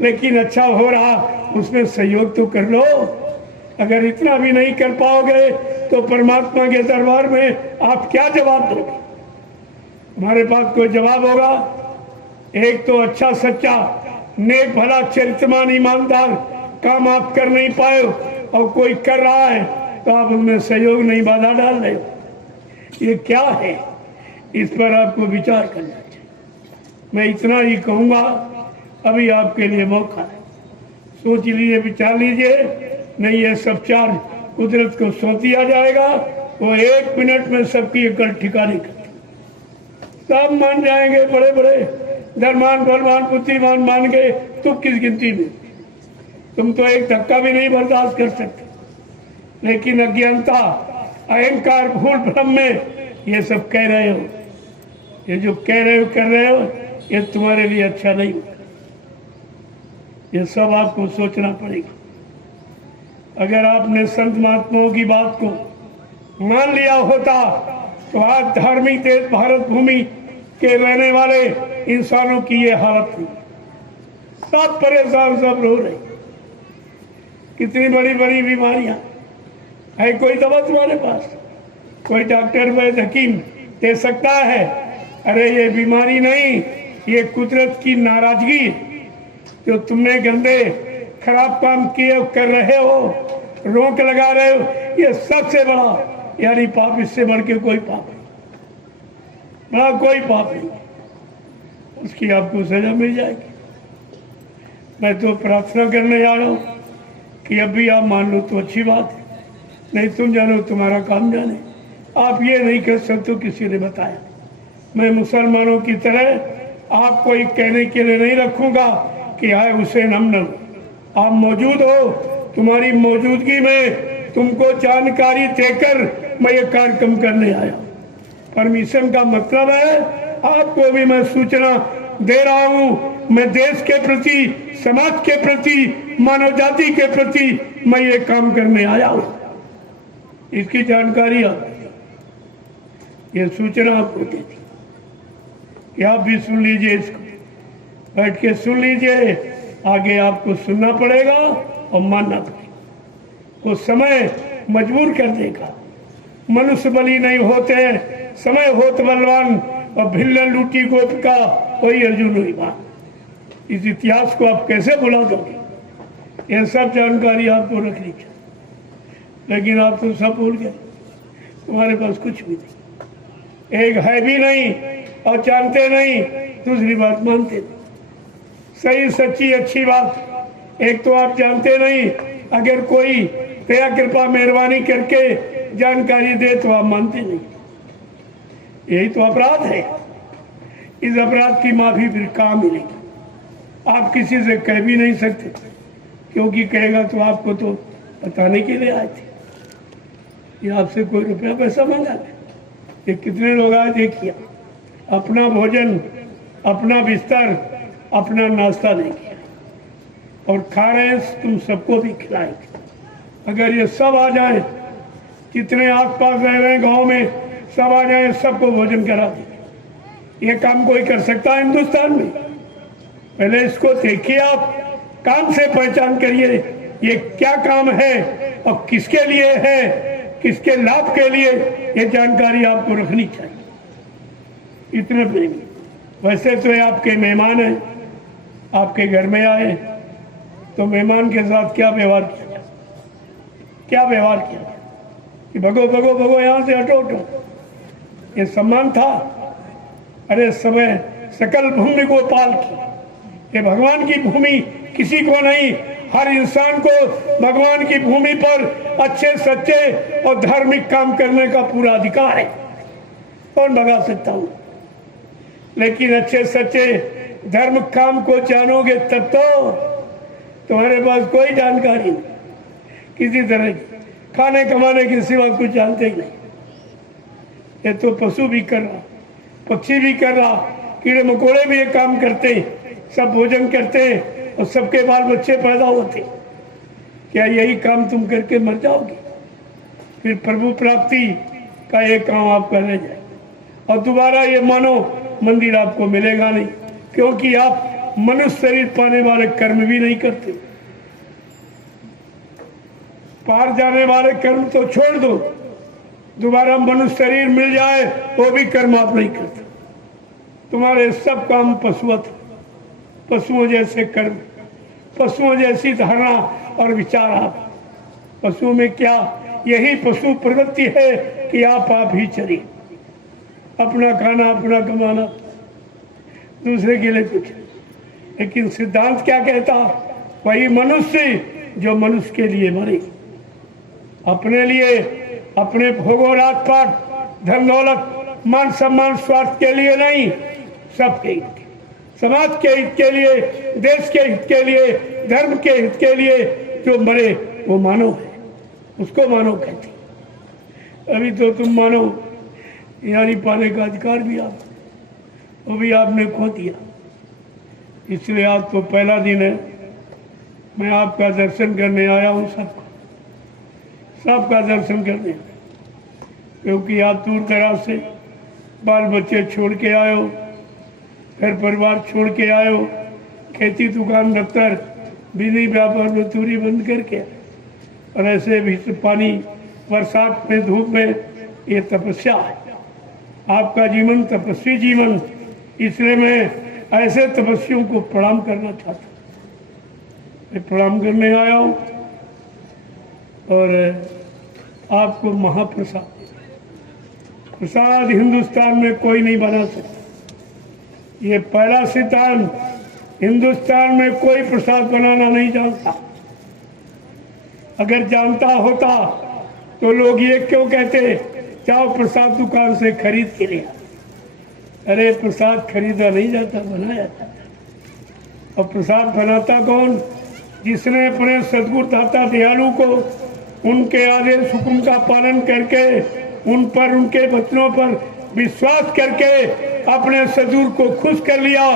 लेकिन अच्छा हो रहा उसमें सहयोग तो कर लो। अगर इतना भी नहीं कर पाओगे तो परमात्मा के दरबार में आप क्या जवाब दोगे। हमारे पास कोई जवाब होगा। एक तो अच्छा सच्चा नेक भला चरित्रमान ईमानदार काम आप कर नहीं पाए और कोई कर रहा है तो आप उसमें सहयोग नहीं, बाधा डाल रहे हो। ये क्या है, इस पर आपको विचार करना चाहिए। मैं इतना ही कहूँगा, अभी आपके लिए मौका है, सोच लीजिए, विचार लीजिए। नहीं ये सब चार्ज कुदरत को सौंप दिया जाएगा, वो 1 मिनट में सबकी अकल ठिकाने कर सब मान जाएंगे। बड़े बड़े धर्मान बलवान बुद्धिमान मान गए, तुम किस गिनती में। तुम तो एक धक्का भी नहीं बर्दाश्त कर सकते, लेकिन अज्ञानता अहंकार भूल भ्रम में ये सब कह रहे हो। ये जो कह रहे हो कर रहे हो ये तुम्हारे लिए अच्छा नहीं होगा। ये सब आपको सोचना पड़ेगा। अगर आपने संत महात्माओं की बात को मान लिया होता तो आज धार्मिक देश भारत भूमि के रहने वाले इंसानों की ये हालत थी। सब परेशान, सब रो रहे। कितनी बड़ी बड़ी बीमारियां है, कोई दवा तुम्हारे पास, कोई डॉक्टर वैद्य हकीम दे सकता है। अरे ये बीमारी नहीं, ये कुदरत की नाराजगी जो तुमने गंदे खराब काम किए कर रहे हो, रोक लगा रहे हो, ये सबसे बड़ा यानी पाप, इससे बढ़ के कोई पाप नहीं, बड़ा कोई पाप नहीं। उसकी आपको सजा मिल जाएगी। मैं तो प्रार्थना करने जा रहा हूँ कि अभी आप मान लो तो अच्छी बात है, नहीं तुम जानो तुम्हारा काम जाने। आप ये नहीं कर सकते, किसी ने बताया। मैं मुसलमानों की तरह आपको एक कहने के लिए नहीं रखूंगा कि हाय हुसैन हम न, आप मौजूद हो, तुम्हारी मौजूदगी में तुमको जानकारी देकर मैं ये कार्यक्रम करने आया। परमिशन का मतलब है आपको भी मैं सूचना दे रहा हूं। मैं देश के प्रति, समाज के प्रति, मानव जाति के प्रति मैं ये काम करने आया हूं। इसकी जानकारी आप, ये सूचना आपको दे दी कि आप भी सुन लीजिए, इसको बैठ के सुन लीजिए। आगे आपको सुनना पड़ेगा और मानना पड़ेगा। वो समय मजबूर कर देगा। मनुष्य बली नहीं होते, समय होत बलवान, और भिल्लन लूटी गोपिका वही अर्जुन हुई बात। इस इतिहास को आप कैसे भुला दोगे। यह सब जानकारी आपको रखनी चाहिए, लेकिन आप तो सब भूल गए। तुम्हारे पास कुछ भी नहीं, एक है भी नहीं और जानते नहीं, दूसरी बात मानते नहीं। सही सच्ची अच्छी बात एक तो आप जानते नहीं, अगर कोई दया कृपा मेहरबानी करके जानकारी दे तो आप मानते नहीं। यही तो अपराध है। इस अपराध की माफी फिर कहाँ मिलेगी? आप किसी से कह भी नहीं सकते, क्योंकि कहेगा तो आपको तो बताने के लिए आए थे, ये आपसे कोई रुपया पैसा मांगा है। ये कितने लोग आए देखिए, अपना भोजन, अपना बिस्तर, अपना नाश्ता नहीं किया और खा रहे हैं, तुम सबको भी खिलाएंगे। अगर ये सब आ जाए, जितने आसपास रह रहे हैं गांव में, सब आ जाए, सबको भोजन करा देंगे। ये काम कोई कर सकता है हिंदुस्तान में? पहले इसको देखिए, आप काम से पहचान करिए ये क्या काम है और किसके लिए है, किसके लाभ के लिए, ये जानकारी आपको रखनी चाहिए। इतने प्रेमी, वैसे तो ये आपके मेहमान हैं, आपके घर में आए तो मेहमान के साथ क्या व्यवहार किया जाए? क्या व्यवहार किया जाए कि भगो भगो भगो, यहाँ से हटो हटो, ये सम्मान था? अरे समय सकल भूमि को पाल की, ये भगवान की भूमि किसी को नहीं, हर इंसान को भगवान की भूमि पर अच्छे सच्चे और धार्मिक काम करने का पूरा अधिकार है। कौन भगा सकता हूँ? लेकिन अच्छे सच्चे धर्म काम को जानोगे तब तो तुम्हारे पास कोई जानकारी नहीं किसी तरह की, खाने कमाने के सिवा कुछ जानते ही नहीं। ये तो पशु भी कर रहा, पक्षी भी कर रहा, कीड़े मकोड़े भी ये काम करते, सब भोजन करते और सबके बाल बच्चे पैदा होते। क्या यही काम तुम करके मर जाओगे? फिर प्रभु प्राप्ति का ये काम आपका रह जाए और दोबारा ये मानो मंदिर आपको मिलेगा नहीं, क्योंकि आप मनुष्य शरीर पाने वाले कर्म भी नहीं करते। पार जाने वाले कर्म तो छोड़ दो, दोबारा मनुष्य शरीर मिल जाए वो भी कर्म आप नहीं करते। तुम्हारे सब काम पशुवत, पशुओं जैसे कर्म, पशुओं जैसी धारणा और विचार। आप पशुओं में क्या यही पशु प्रवृत्ति है कि आप ही चलिए, अपना खाना, अपना कमाना, दूसरे के लिए कुछ। लेकिन सिद्धांत क्या कहता? वही मनुष्य जो मनुष्य के लिए मरे, अपने लिए, अपने भोगो रात पाट, धन दौलत, मान सम्मान, स्वार्थ के लिए नहीं, सबके हित के, समाज के हित के लिए, देश के हित के लिए, धर्म के हित के लिए जो मरे वो मानव है, उसको मानव कहते। अभी तो तुम मानव यानी पाने का अधिकार भी आप, वो भी आपने खो दिया। इसलिए आज तो पहला दिन है, मैं आपका दर्शन करने आया हूँ, सबका दर्शन करने, क्योंकि आप दूर दराज से बाल बच्चे छोड़ के आए हो, घर परिवार छोड़ के आए हो, खेती दुकान दफ्तर बिजली व्यापार मजदूरी बंद करके, और ऐसे भी पानी बरसात में धूप में, ये तपस्या है। आपका जीवन तपस्वी जीवन, इसलिए मैं ऐसे तपस्वियों को प्रणाम करना चाहता हूँ। मैं प्रणाम करने आया हूँ और आपको महाप्रसाद, प्रसाद हिंदुस्तान में कोई नहीं बना सकता। ये पहला सिद्धांत, हिंदुस्तान में कोई प्रसाद बनाना नहीं जानता। अगर जानता होता तो लोग ये क्यों कहते, जाओ प्रसाद दुकान से खरीद के लिया। अरे प्रसाद खरीदा नहीं जाता, बनाया जाता। और प्रसाद बनाता कौन? जिसने अपने सद्गुरु दाता दयालु को उनके आदेश हुक्म का पालन करके, उन पर, उनके वचनों पर विश्वास करके अपने सद्गुरु को खुश कर लिया,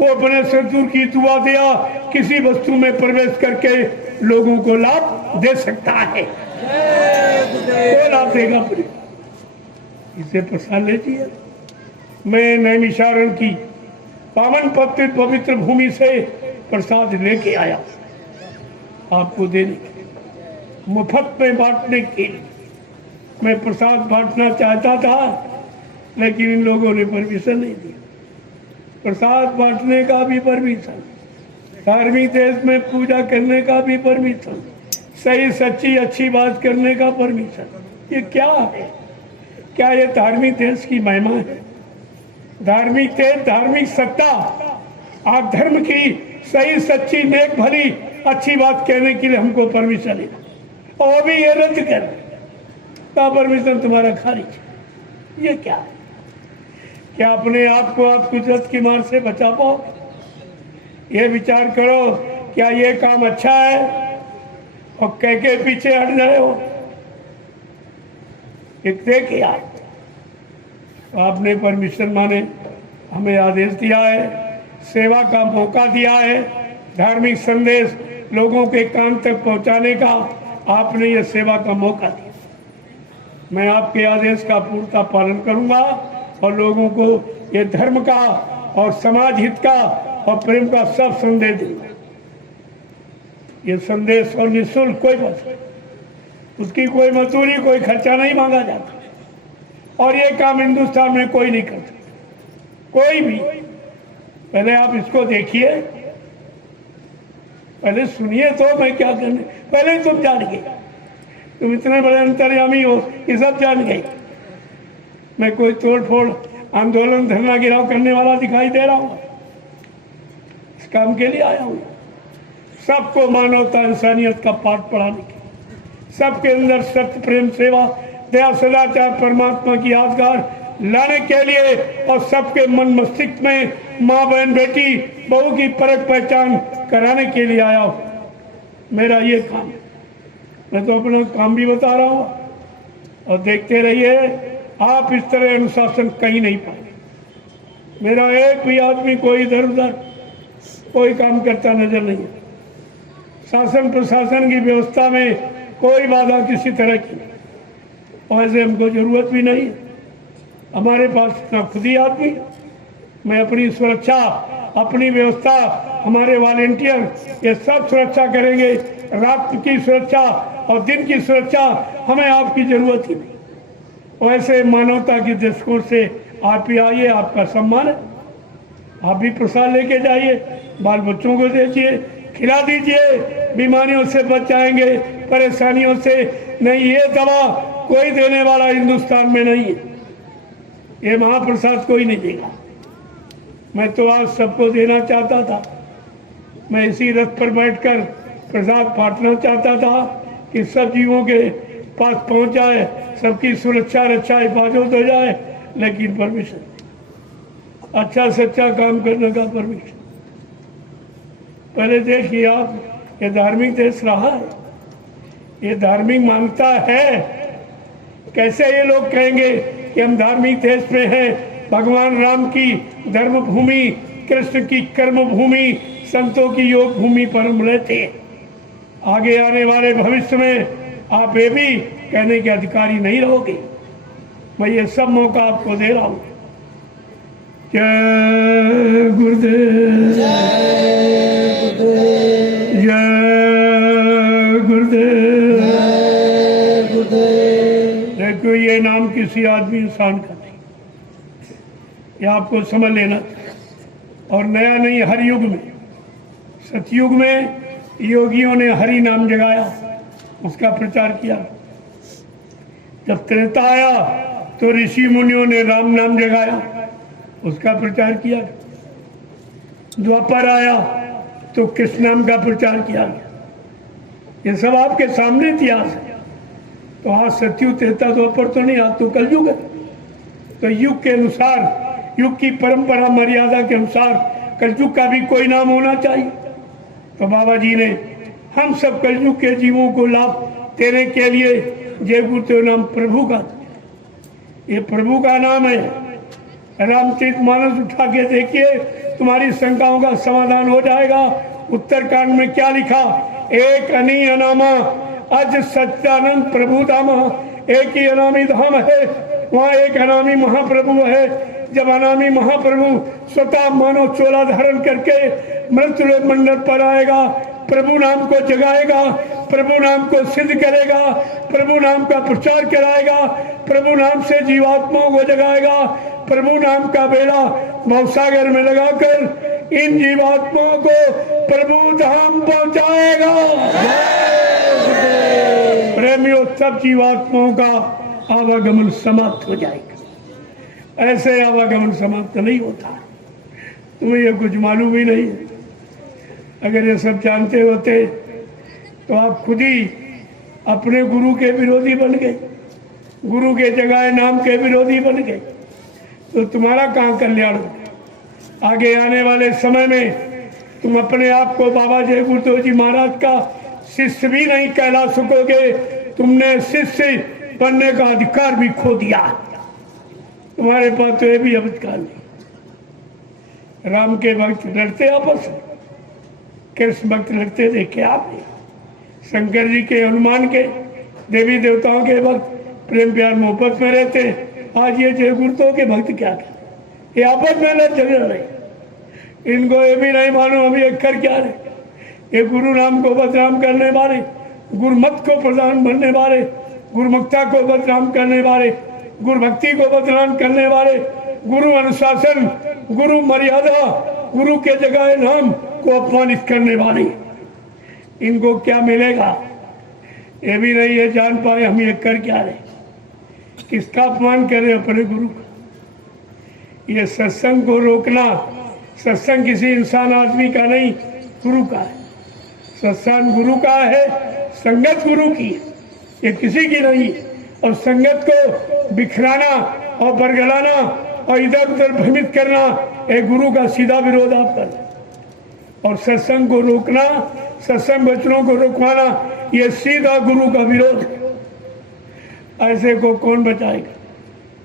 वो अपने सद्गुरु की दुआ दिया, किसी वस्तु में प्रवेश करके लोगों को लाभ दे सकता है। वो लाभ देगा, इसे प्रसाद लीजिए। मैं नैमिषारण की पावन पवित्र भूमि से प्रसाद लेके आया आपको देने के, मुफ्त में बांटने के लिए। मैं प्रसाद बांटना चाहता था, लेकिन इन लोगों ने परमिशन नहीं दिया। प्रसाद बांटने का भी परमिशन, धार्मिक देश में पूजा करने का भी परमिशन, सही सच्ची अच्छी बात करने का परमिशन। ये क्या है? क्या ये धार्मिक देश की महिमा है? धार्मिक देश, धार्मिक सत्ता, आप धर्म की सही सच्ची नेक भली अच्छी बात कहने के लिए हमको परमिशन है, और भी ये रद्द कर का परमिशन तुम्हारा खारिज। ये क्या है? क्या अपने आप को आप कुदरत की मार से बचा पाओ? ये विचार करो, क्या ये काम अच्छा है और कह के पीछे हट गए हो? देखिए यार, आपने परमेश्वर माने हमें आदेश दिया है, सेवा का मौका दिया है, धार्मिक संदेश लोगों के कान तक पहुंचाने का आपने ये सेवा का मौका दिया। मैं आपके आदेश का पूर्णतः पालन करूंगा और लोगों को ये धर्म का और समाज हित का और प्रेम का सब संदेश दूंगा। ये संदेश और निःशुल्क, कोई बस उसकी कोई मजदूरी, कोई खर्चा नहीं मांगा जाता। और ये काम हिंदुस्तान में कोई नहीं करता, कोई भी। पहले आप इसको देखिए, पहले सुनिए तो मैं क्या करने, पहले तुम जान गए, तुम इतने बड़े अंतर्यामी हो कि सब जान गए। मैं कोई तोड़ फोड़ आंदोलन धरना गिराव करने वाला दिखाई दे रहा हूँ? इस काम के लिए आया हूँ, सबको मानवता इंसानियत का पाठ पढ़ाने के, सबके अंदर सत्य प्रेम सेवा दया सदाचार परमात्मा की यादगार लाने के लिए और सबके मन मस्तिष्क में माँ बहन बेटी बहू की परख पहचान कराने के लिए आया हूँ। मेरा ये काम, मैं तो अपना काम भी बता रहा हूँ और देखते रहिए, आप इस तरह अनुशासन कहीं नहीं पाएंगे। मेरा एक भी आदमी कोई इधर उधर कोई काम करता नजर नहीं है। शासन प्रशासन की व्यवस्था में कोई बाधा किसी तरह की, और ऐसे हमको जरूरत भी नहीं है। हमारे पास इतना खुद ही आदमी, मैं अपनी सुरक्षा, अपनी व्यवस्था, हमारे वॉलेंटियर ये सब सुरक्षा करेंगे। रात की सुरक्षा और दिन की सुरक्षा हमें आपकी जरूरत ही नहीं। वैसे मानवता के दृष्टिकोण से आप भी आइए, आपका सम्मान है। आप भी प्रसाद लेके जाइए, बाल बच्चों को दीजिए, खिला दीजिए, बीमारियों से बच जाएंगे, परेशानियों से नहीं। ये दवा कोई देने वाला हिंदुस्तान में नहीं है, ये महाप्रसाद कोई नहीं देगा। मैं तो आज सबको देना चाहता था, मैं इसी रथ पर बैठकर प्रसाद बांटना चाहता था कि सब जीवों के पास पहुंच जाए, सबकी सुरक्षा रक्षा हिफाजत हो जाए। लेकिन परमिशन, अच्छा सच्चा काम करने का परमिशन। पहले देखिए आप, ये धार्मिक देश रहा है, ये धार्मिक मानता है। कैसे ये लोग कहेंगे कि हम धार्मिक देश में हैं? भगवान राम की धर्म भूमि, कृष्ण की कर्म भूमि, संतों की योग भूमि पर हम रहते हैं। आगे आने वाले भविष्य में आप ये भी कहने के अधिकारी नहीं रहोगे। मैं ये सब मौका आपको दे रहा हूँ। जय गुरुदेव, जय गुरुदेव। देखो, ये नाम किसी आदमी इंसान का नहीं, ये आपको समझ लेना। और नया नहीं, हर युग में, सतयुग में योगियों ने हरि नाम जगाया, उसका प्रचार किया। जब त्रेता आया तो ऋषि मुनियों ने राम नाम जगाया, उसका प्रचार किया। द्वापर आया तो कृष्ण नाम का प्रचार किया। ये सब आपके सामने इतिहास है। तो आज सतयुग त्रेता द्वापर तो नहीं, आज तो कलयुग है। तो युग के अनुसार, युग की परंपरा मर्यादा के अनुसार कलयुग का भी कोई नाम होना चाहिए। तो बाबा जी ने हम सब कलयुग के जीवों को लाभ देने के लिए जय गुरुदेव नाम प्रभु का, ये प्रभु का नाम है। रामचरितमानस उठा के देखिए, तुम्हारी शंकाओं का समाधान हो जाएगा। उत्तरकांड में क्या लिखा? एक अनी अनामा अज सच्चानंद प्रभु धाम। एक ही अनामी धाम है, वहाँ एक अनामी महाप्रभु है। जब अनामी महाप्रभु स्वतः मानव चोला धारण करके मृत्यु मंडल पर आएगा, प्रभु नाम को जगाएगा, प्रभु नाम को सिद्ध करेगा, प्रभु नाम का प्रचार कराएगा, प्रभु नाम से जीवात्माओं को जगाएगा, प्रभु नाम का बेड़ा भवसागर में लगाकर इन जीवात्माओं को प्रभु धाम पहुंचाएगा। प्रेमियों, सब जीवात्माओं का आवागमन समाप्त हो जाएगा। ऐसे आवागमन समाप्त नहीं होता। तुम्हें ये कुछ मालूम ही नहीं है। अगर ये सब जानते होते तो आप खुद ही अपने गुरु के विरोधी बन गए, गुरु के जगह नाम के विरोधी बन गए। तो तुम्हारा कहाँ कल्याण होगा। आगे आने वाले समय में तुम अपने आप को बाबा जय गुरुदेव जी महाराज का शिष्य भी नहीं कहला सकोगे। तुमने शिष्य बनने का अधिकार भी खो दिया। तुम्हारे पास तो ये भी अधिकार नहीं। राम के भक्त लड़ते आपस में, कृष्ण भक्त लड़ते देखे आपने। शंकर जी के, हनुमान के, देवी देवताओं के भक्त प्रेम प्यार मोहब्बत में रहते। आज ये जय गुरुदेव के भक्त क्या कर, ये आपस में लड़ झगड़ रहे। इनको ये भी नहीं मालूम हम ये कर क्या रहे। ये गुरु नाम को बदनाम करने वाले, गुरुमत को प्रधान बनने वाले, गुरुमुक्ता को बदनाम करने वाले, गुरु भक्ति को बदनाम करने वाले, गुरु अनुशासन, गुरु मर्यादा, गुरु के जगह नाम को अपमानित करने वाले, इनको क्या मिलेगा ये भी नहीं ये जान पाए हम ये कर क्या रहे। किसका अपमान कर रहे? अपने गुरु का। ये सत्संग को रोकना, सत्संग किसी इंसान आदमी का नहीं, गुरु का है। सत्संग गुरु का है, संगत गुरु की है, ये किसी की नहीं। और संगत को बिखराना और बरगलाना और इधर उधर भ्रमित करना एक गुरु का सीधा विरोध आप कर। और सत्संग को रोकना, सत्संग वचनों को रोकवाना, ये सीधा गुरु का विरोध है। ऐसे को कौन बचाएगा?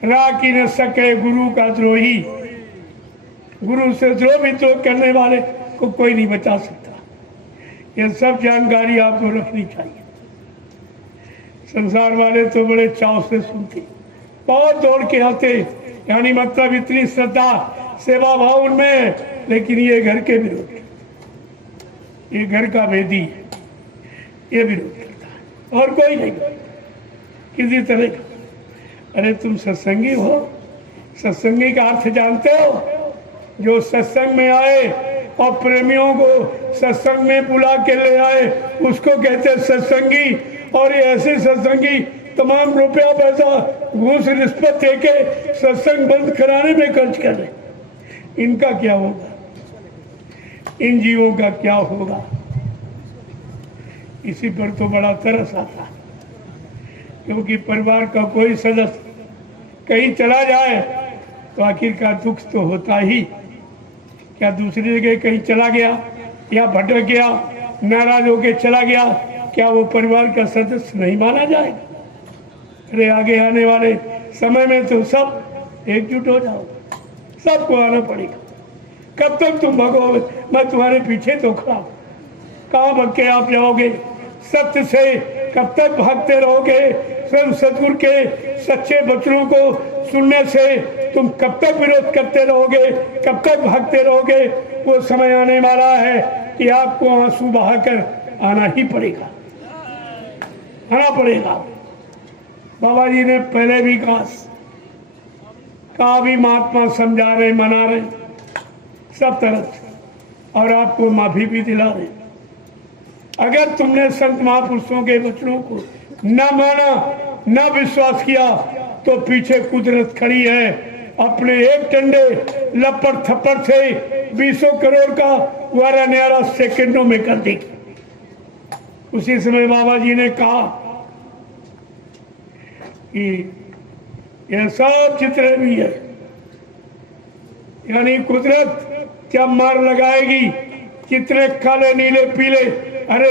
राखी न सके गुरु का द्रोही। गुरु से द्रोह विद्रोह करने वाले को कोई नहीं बचा सकता। ये सब जानकारी आपको रखनी चाहिए। संसार वाले तो बड़े चाव से सुनते, बहुत दौड़ के आते, यानी मतलब इतनी श्रद्धा सेवा भाव उनमें है। लेकिन ये घर के विरोध, ये घर का वेदी है, ये विरोध करता है और कोई नहीं किसी तरह का। अरे तुम सत्संगी हो, सत्संगी का अर्थ जानते हो? जो सत्संग में आए और प्रेमियों को सत्संग में बुला के ले आए उसको कहते सत्संगी। और ये ऐसे सत्संगी तमाम रुपया पैसा घूस रिश्वत देके सत्संग बंद कराने में खर्च कर रहे। इनका क्या होगा? इन जीवों का क्या होगा? इसी पर तो बड़ा तरस आता है, क्योंकि परिवार का कोई सदस्य कहीं चला जाए तो आखिरकार दुख तो होता ही। क्या दूसरी जगह कहीं चला गया या भटक गया, नाराज होके चला गया, क्या वो परिवार का सदस्य नहीं माना जाएगा? अरे आगे आने वाले समय में तो सब एकजुट हो जाओ, सबको आना पड़ेगा। कब तक तुम भगोगे? मैं तुम्हारे पीछे तो खड़ा हूं। कहाँ भग के आप जाओगे? सत्य से कब तक भागते रहोगे? स्वयं सतगुरु के सच्चे वचनों को सुनने से तुम कब तक विरोध करते रहोगे? कब तक भागते रहोगे? वो समय आने वाला है कि आपको आंसू बहाकर आना ही पड़ेगा, आना पड़ेगा। बाबा जी ने पहले भी कहा भी महात्मा समझा रहे, मना रहे सब तरफ से, और आपको माफी भी दिला रहे। अगर तुमने संत महापुरुषों के वचनों को न माना, न विश्वास किया, तो पीछे कुदरत खड़ी है। अपने एक डंडे लपड़ थप्पड़ से 20 करोड़ का वारा न्यारा सेकंडों में कर देगी। उसी समय बाबा जी ने कहा कि यह सब जितने भी है, यानी कुदरत जब मार लगाएगी, कितने काले नीले पीले हरे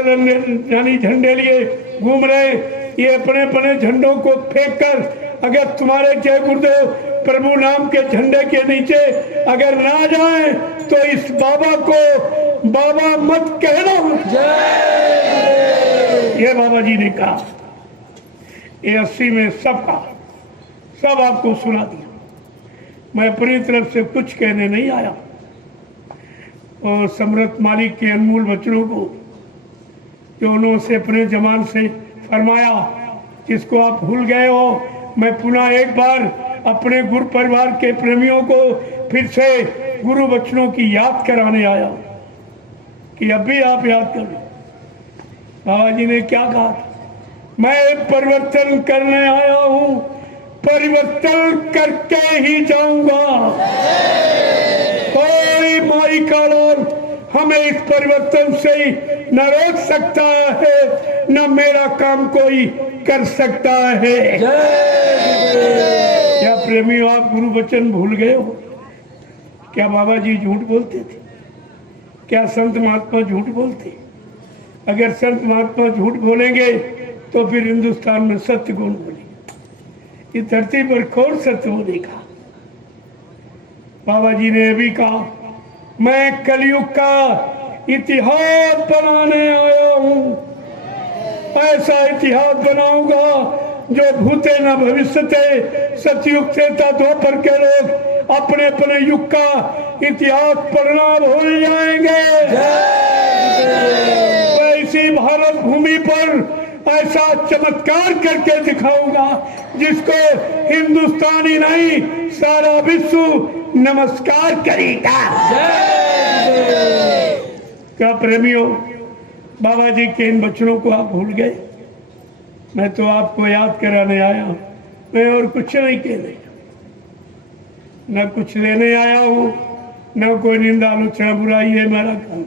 यानी झंडे लिए घूम रहे, ये अपने अपने झंडों को फेंक कर अगर तुम्हारे जय गुरुदेव प्रभु नाम के झंडे के नीचे अगर ना जाए तो इस बाबा को बाबा मत कहना। ये बाबा जी ने कहा, ये 80 में सब कहा, सब आपको सुना दिया। मैं अपनी तरफ से कुछ कहने नहीं आया। और सम्राट मालिक के अनमोल वचनों को जो उन्होंने अपने जमान से फरमाया, जिसको आप भूल गए हो, मैं पुनः एक बार अपने गुरु परिवार के प्रेमियों को फिर से गुरु वचनों की याद कराने आया कि अब भी आप याद कर लो। बाबा जी ने क्या कहा? मैं परिवर्तन करने आया हूं, परिवर्तन करके ही जाऊंगा। कोई माई का लाल हमें इस परिवर्तन से न रोक सकता है, न मेरा काम कोई कर सकता है। यह प्रेमियों, आप गुरु वचन भूल गए हो? क्या बाबा जी झूठ बोलते थे? क्या संत महात्मा झूठ बोलते? अगर संत महात्मा झूठ बोलेंगे तो फिर हिंदुस्तान में सत्य कौन बोलेगा? इस धरती पर कौन सत्य बोलेगा? बाबा जी ने भी कहा, मैं कलयुग का इतिहास बनाने आया हूं। ऐसा इतिहास बनाऊंगा जो भूते न भविष्यते, सतयुग से द्वापर के लोग अपने अपने युग का इतिहास पढ़ना भूल जाएंगे। इसी भारत भूमि पर ऐसा चमत्कार करके दिखाऊंगा जिसको हिंदुस्तानी नहीं सारा विश्व नमस्कार करेगा। क्या प्रेमियों, बाबा जी के इन वचनों को आप भूल गए? मैं तो आपको याद कराने आया हूं, मैं और कुछ नहीं कहने, न कुछ लेने आया हूं, न कोई निंदा आलोचना बुराई है मेरा काम।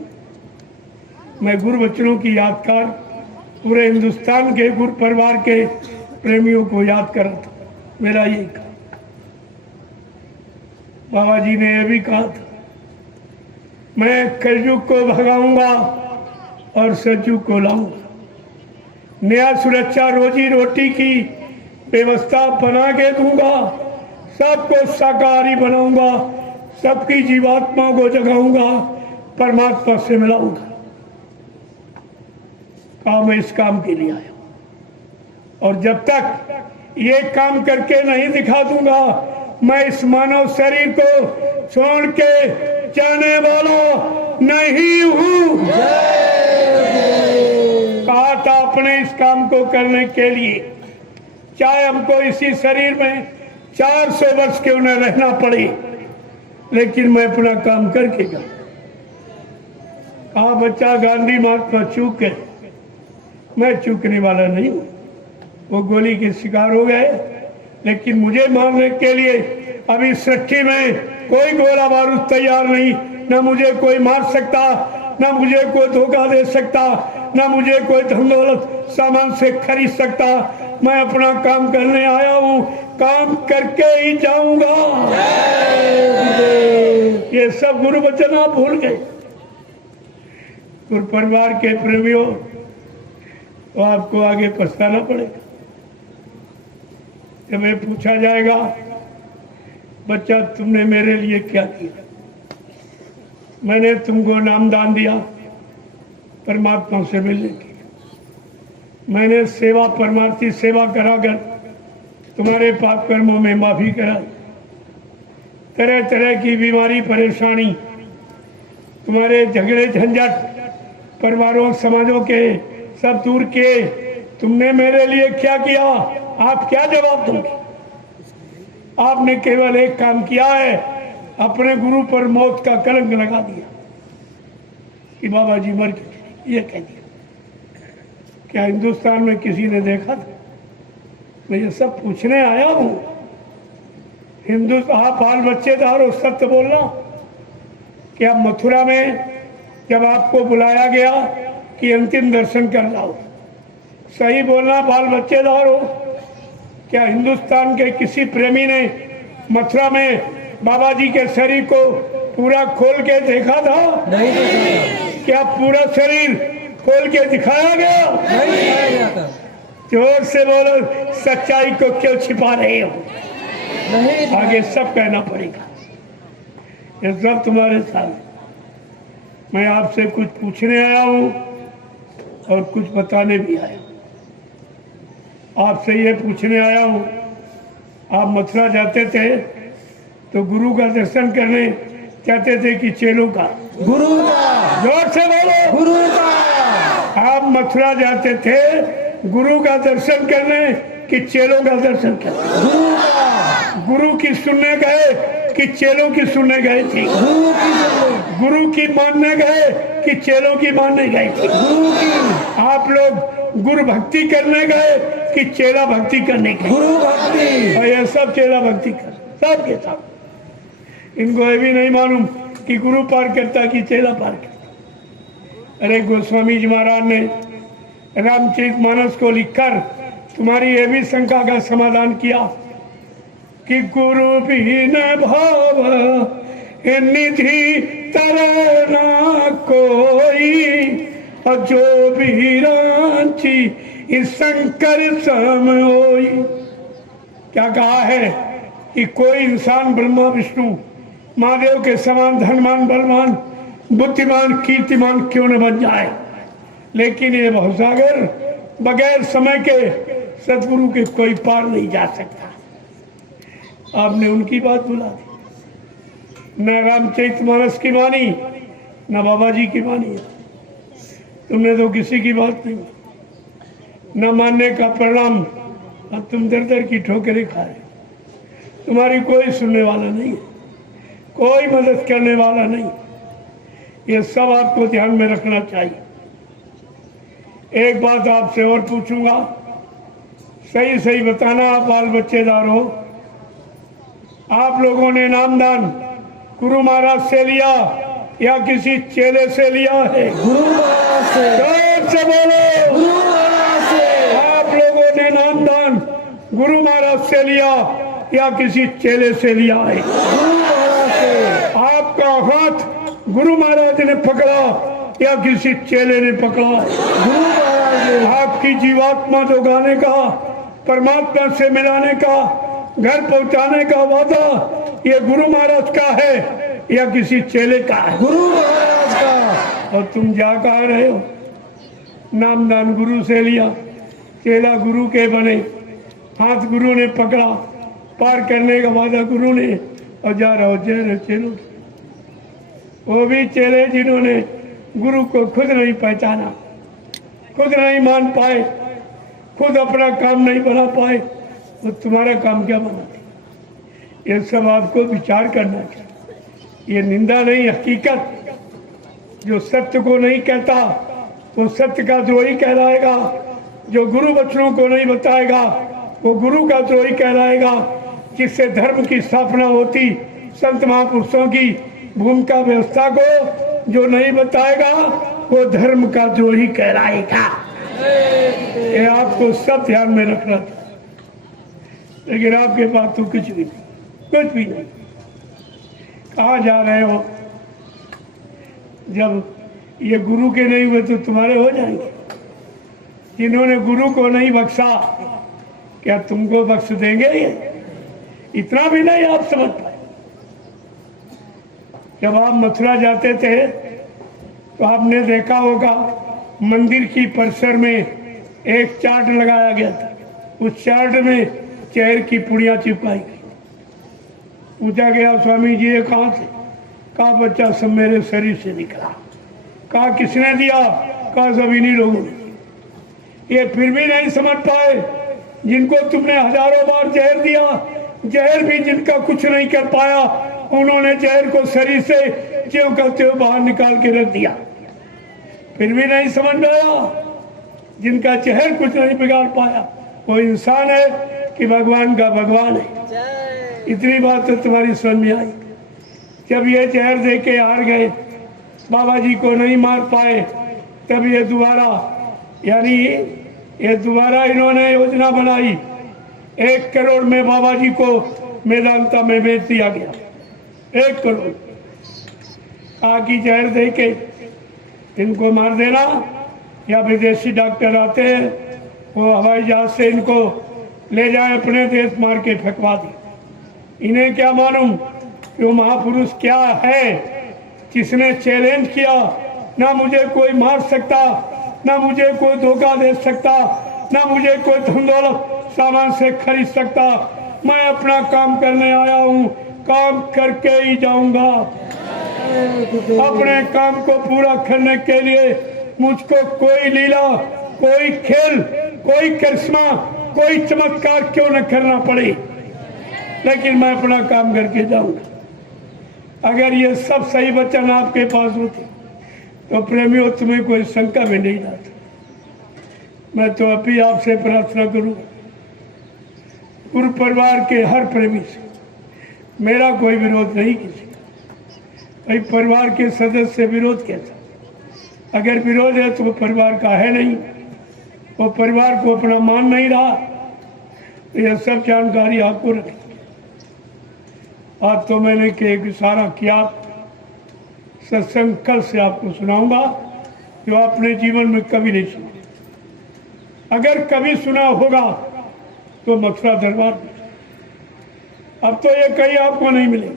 मैं गुरु वचनों की यादगार पूरे हिंदुस्तान के गुरु परिवार के प्रेमियों को याद कर रहा था, मेरा यही काम। बाबा जी ने यह भी कहा था, मैं कलयुग को भगाऊंगा और सतयुग को लाऊंगा। नया सुरक्षा रोजी रोटी की व्यवस्था बना के दूंगा, सबको शाकाहारी बनाऊंगा, सबकी जीवात्मा को जगाऊंगा, परमात्मा से मिलाऊंगा। मैं इस काम के लिए आया हूं और जब तक ये काम करके नहीं दिखा दूंगा, मैं इस मानव शरीर को छोड़ के जाने वाला नहीं हूं। कहा था अपने इस काम को करने के लिए, चाहे हमको इसी शरीर में 400 वर्ष क्यों न रहना पड़े, लेकिन मैं अपना काम करके जा। कहा बच्चा गांधी महात्मा चूक गए, मैं चूकने वाला नहीं हूं। वो गोली के शिकार हो गए, लेकिन मुझे मारने के लिए अभी सृष्टि में कोई गोला बारूद तैयार नहीं। न मुझे कोई मार सकता, न मुझे कोई धोखा दे सकता, न मुझे कोई धन दौलत सामान से खरीद सकता। मैं अपना काम करने आया हूं, काम करके ही जाऊंगा। ये सब गुरु वचन आप भूल गए। गुरु परिवार के प्रेमियों, तो आपको आगे पछताना पड़ेगा। जब पूछा जाएगा, बच्चा तुमने मेरे लिए क्या किया? मैंने तुमको नामदान दिया परमात्मा से मिलने की, मैंने सेवा परमार्थी सेवा कराकर तुम्हारे पाप कर्मों में माफी कराई, तरह तरह की बीमारी परेशानी, तुम्हारे झगड़े झंझट परिवारों समाजों के सब दूर किए। तुमने मेरे लिए क्या किया? आप क्या जवाब दोगे? आपने केवल एक काम किया है, अपने गुरु पर मौत का कलंक लगा दिया कि बाबा जी मर गए, ये कह दिया। क्या हिंदुस्तान में किसी ने देखा था? मैं ये सब पूछने आया हूं। हिंदुस्तान, आप बाल बच्चेदार हो, सत्य बोलना। क्या मथुरा में जब आपको बुलाया गया कि अंतिम दर्शन कर लाओ, सही बोलना, बाल बच्चेदार हो, क्या हिंदुस्तान के किसी प्रेमी ने मथुरा में बाबा जी के शरीर को पूरा खोल के देखा था? नहीं देखा। क्या पूरा शरीर खोल के दिखाया गया? नहीं दिखाया गया। जोर से बोलो, सच्चाई को क्यों छिपा रहे हो? नहीं, आगे सब कहना पड़ेगा। ये सब तुम्हारे साथ। मैं आपसे कुछ पूछने आया हूं और कुछ बताने भी आया हूं। आपसे ये पूछने आया हूं, आप मथुरा जाते थे तो गुरु का दर्शन करने चाहते थे कि चेलों का? गुरु का। जोर से बोलो, गुरु का। आप मथुरा जाते थे गुरु का दर्शन करने कि चेलों का दर्शन करने? गुरु का। गुरु की सुनने गए कि चेलों की सुनने गए थे? गुरु की मानने गए कि चेलों की मानने गए थे? गुरु की। आप लोग गुरु भक्ति करने गए कि चेला भक्ति करने गए? गुरु भक्ति। और ये सब चेला भक्ति कर, सब के सब। इनको ये भी नहीं मालूम कि गुरु पार करता कि चेला पार करता। अरे गोस्वामी जी महाराज ने रामचरितमानस को लिखकर तुम्हारी ये भी शंका का समाधान किया कि गुरु भी न भाव निधि तरना कोई, और जो भी रांची इस शंकर सम होई। क्या कहा है कि कोई इंसान ब्रह्मा विष्णु महादेव के समान धनवान बलवान बुद्धिमान कीर्तिमान क्यों न बन जाए, लेकिन ये भवसागर बगैर समय के सदगुरु के कोई पार नहीं जा सकता। आपने उनकी बात बुला दी, न रामचरितमानस की मानी न बाबा जी की मानी। तुमने तो किसी की बात नहीं, न मानने का परिणाम, अब तुम दर दर की ठोकरें खा रहे। तुम्हारी कोई सुनने वाला नहीं है, कोई मदद करने वाला नहीं। ये सब आपको ध्यान में रखना चाहिए। एक बात आपसे और पूछूंगा, सही सही बताना, आप बाल बच्चेदार हो। आप लोगों ने नामदान गुरु महाराज से लिया या किसी चेले से लिया है? गुरु महाराज से। जोर से बोलो। गुरु महाराज से। आप लोगों ने नामदान गुरु महाराज से लिया या किसी चेले से लिया है? गुरु महाराज से। आपका हाथ गुरु महाराज ने पकड़ा या किसी चेले ने पकड़ा है? गुरु महाराज ने। आपकी जीवात्मा जोगाने का, परमात्मा से मिलाने का, घर पहुंचाने का वादा ये गुरु महाराज का है या किसी चेले का है? गुरु महाराज का। और तुम जा कहा रहे हो? नामदान गुरु से लिया, चेला गुरु के बने, हाथ गुरु ने पकड़ा, पार करने का वादा गुरु ने, और जा रहे हो जय चेलो। वो भी चेले जिन्होंने गुरु को खुद नहीं पहचाना, खुद नहीं मान पाए, खुद अपना काम नहीं बना पाए, तो तुम्हारा काम क्या बना? ये सब आपको विचार करना चाहिए। ये निंदा नहीं, हकीकत। जो सत्य को नहीं कहता वो सत्य का द्रोही कहलाएगा। जो गुरु बच्चों को नहीं बताएगा वो गुरु का द्रोही कहलाएगा। जिससे धर्म की स्थापना होती, संत महापुरुषों की भूमिका व्यवस्था को जो नहीं बताएगा वो धर्म का द्रोही कहलाएगा। ये आपको सब ध्यान में रखना चाहिए। लेकिन आपके पास तो कुछ भी नहीं, कुछ भी नहीं। कहाँ जा रहे हो? जब ये गुरु के नहीं हुए तो तुम्हारे हो जाएंगे। जिन्होंने गुरु को नहीं बख्शा क्या तुमको बख्श देंगे? ये इतना भी नहीं आप समझ पाए। जब आप मथुरा जाते थे तो आपने देखा होगा मंदिर की परिसर में एक चार्ट लगाया गया था। उस चार्ट में चेहरे की पुड़िया चिपकाई गई। पूछा गया स्वामी जी ये कहाँ से? कहा बच्चा सब मेरे शरीर से निकला। कहा किसने दिया? कहा सब इन्हीं लोगों ने। ये फिर भी नहीं समझ पाए। जिनको तुमने हजारों बार जहर दिया, जहर भी जिनका कुछ नहीं कर पाया, उन्होंने जहर को शरीर से ज्यों का त्यों बाहर निकाल के रख दिया। फिर भी नहीं समझ में आया। जिनका जहर कुछ नहीं बिगाड़ पाया वो इंसान है कि भगवान का भगवान है। इतनी बात तो तुम्हारी समझ में आई। जब ये जहर दे के हार गए, बाबा जी को नहीं मार पाए, तब ये दोबारा इन्होंने योजना बनाई। 1 करोड़ में बाबा जी को मेदांता में बेच दिया गया। 1 करोड़। कहा कि जहर दे के इनको मार देना, या विदेशी डॉक्टर आते हैं वो हवाई जहाज से इनको ले जाए अपने देश, मार के फेंकवा दी। इन्हें क्या मालूम कि वो महापुरुष क्या है जिसने चैलेंज किया, ना मुझे कोई मार सकता, ना मुझे कोई धोखा दे सकता, ना मुझे कोई धन दौलत सामान से खरीद सकता। मैं अपना काम करने आया हूँ, काम करके ही जाऊंगा। अपने काम को पूरा करने के लिए मुझको कोई लीला, कोई खेल, कोई करिश्मा, कोई चमत्कार क्यों न करना पड़े, लेकिन मैं अपना काम करके जाऊंगा। अगर ये सब सही वचन आपके पास होते तो प्रेमियों तुम्हें कोई शंका में नहीं जाता। मैं तो अभी आपसे प्रार्थना करूं, गुरु परिवार के हर प्रेमी से मेरा कोई विरोध नहीं किसी। भाई परिवार के सदस्य से विरोध कैसा? अगर विरोध है तो वो परिवार का है नहीं, वो परिवार को अपना मान नहीं रहा। तो यह सब जानकारी आपको रखनी। आज तो मैंने एक इशारा किया, सत्संग कल से आपको सुनाऊंगा जो आपने जीवन में कभी नहीं सुना। अगर कभी सुना होगा तो मथुरा दरबार में। अब तो ये कहीं आपको नहीं मिले,